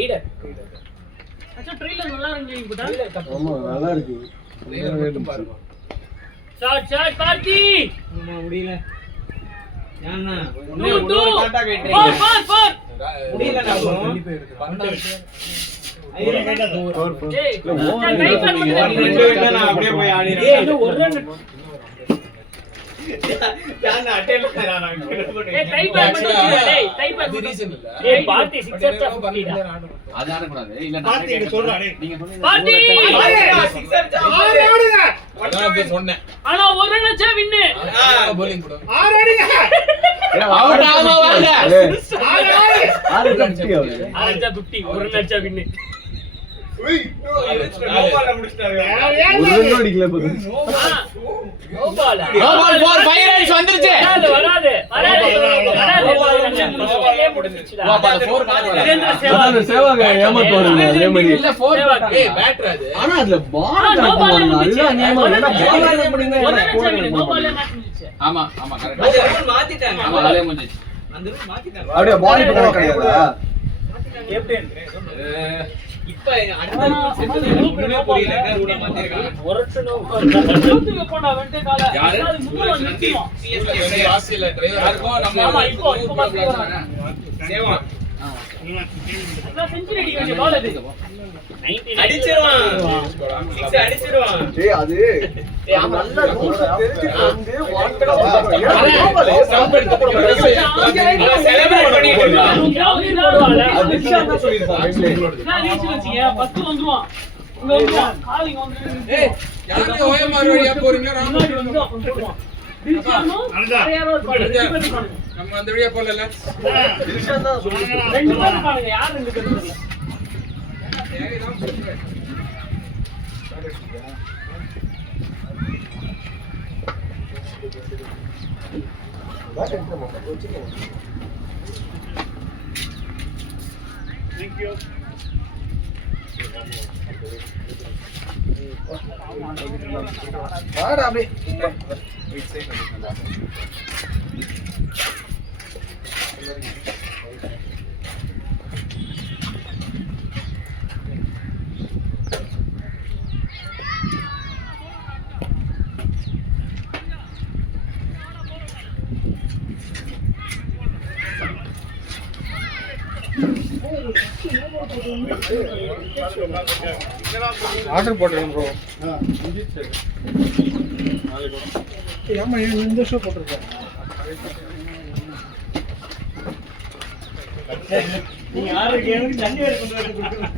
லீடர் அச்சா ட்ரெய்லர் நல்லா இருந்துச்சு இப்படா. ஆமா நல்லா இருக்கு. பாருங்க ஷாட் ஷாட் பார்ட்டி. முடியல. ஏன்னா டூ டூ காண்டா கேட்டீங்க. ஃபோர் ஃபோர் முடியல நான் ஐயோ கேட்டா ஏய் கை பண்ணு. நான் அப்படியே போய் ஆடிறேன். இது ஒரு ரன் யானா அட்டேல நான் ஏய் கை பண்ணு. டேய் கை பண்ணு. அது ரீசன் இல்ல ஏய் பார்ட்டி 6 அடிச்சா 50 டா. அது ஆட கூடாது. இல்ல பார்ட்டி இங்க சொல்றா டேய். நீங்க சொன்னீங்க. பார்ட்டி. ஆறு அதான் இப்ப சொன்னேன் ஆனா ஒரு ரன் அடிச்சா வின்னு. bowling போடு 6 அடிங்க Out ஆமா வாங்க. ஆறு கட்டி அவரு. 50 ஒரு லட்சம் வின்னு. ஒரு ரன் அடிக்கல போது. No ball. No ball for 5 runs வந்துருச்சு. வராது. முடிஞ்சிச்சுடா. வா பால் 4 கணக்கு வராது. வீரேந்திர அந்த சேவாக ஏமாத்துவாங்க அதே மாதிரி. இல்ல 4 ஏய் பேட்டர் அது. ஆனா அதுல பால் நோ பால் கரெக்ட் அதுதான் நியமம். ஏன்னா பால் ஒரு கரெக்ட் நோ பால் மேட்ச் முடிஞ்சிச்சு. ஆமா ஆமா கரெக்ட். மாத்திட்டாங்க. ஆமா அதே முடிஞ்சிச்சு. அந்த ரூல் மாத்திட்டாங்க. அப்படியே பால் இப்ப கிடையாதா? இப்ப அடுத்த ரூல் செஞ்சது ஒண்ணுமே புரியல. ரூல மாத்திருக்காங்க. ஒரட்டு நோ பால். நூத்துக்கு போனா வெண்டே கால. யாரு? அது முன்னால நிக்குமா. CSK வாசில டிரைவர் யாருக்கோ நம்ம ஆமா, இப்போ பாத்துறாங்க. சேவா அதான் செஞ்சுரி அடிக்க வேண்டிய பால் அது. 90 அடிச்சிருவான். 6 அடிச்சிருவான். டேய் அது அவன் நல்ல ரூல்ஸ் தெரிஞ்சிட்டு வந்து வாண்டடா போறான். ஸ்டாம்ப் எடுத்து போடுறாங்க. செலிப்ரேட் பண்ணிட்டு இருக்கான். யாரு போடுவால? அது நிஷாந்த் தான் சொல்லிருக்கான் ரைட்ல. நான் ரீச் வச்சீங்க 10 வந்துருவான். இங்க வந்துருவான். காலிங் வந்து. ஏய் யாரு ஓயமார் வழியா போறீங்க முன்னாடி வந்துருவான். தில்ஷானும் வேற யாரோ இருப்பாங்க. ரெண்டு பேர் இருப்பாங்க. நம்ம அந்த வழியா போறல நிஷாந்த் தான் சொல்லிருக்கான். ரெண்டு பேர் இருப்பாங்க. யார் ரெண்டு பேர் தெரியல. வாடா அப்படியே. ஆர்டர் போட்டுருக்கேன் ப்ரோ. ஆமா இந்த ஷோ போட்டிருக்கேன். நீங்க யாருக்கு எனக்கு தண்ணி வேற கொண்டு வந்து கொடுக்கணும்.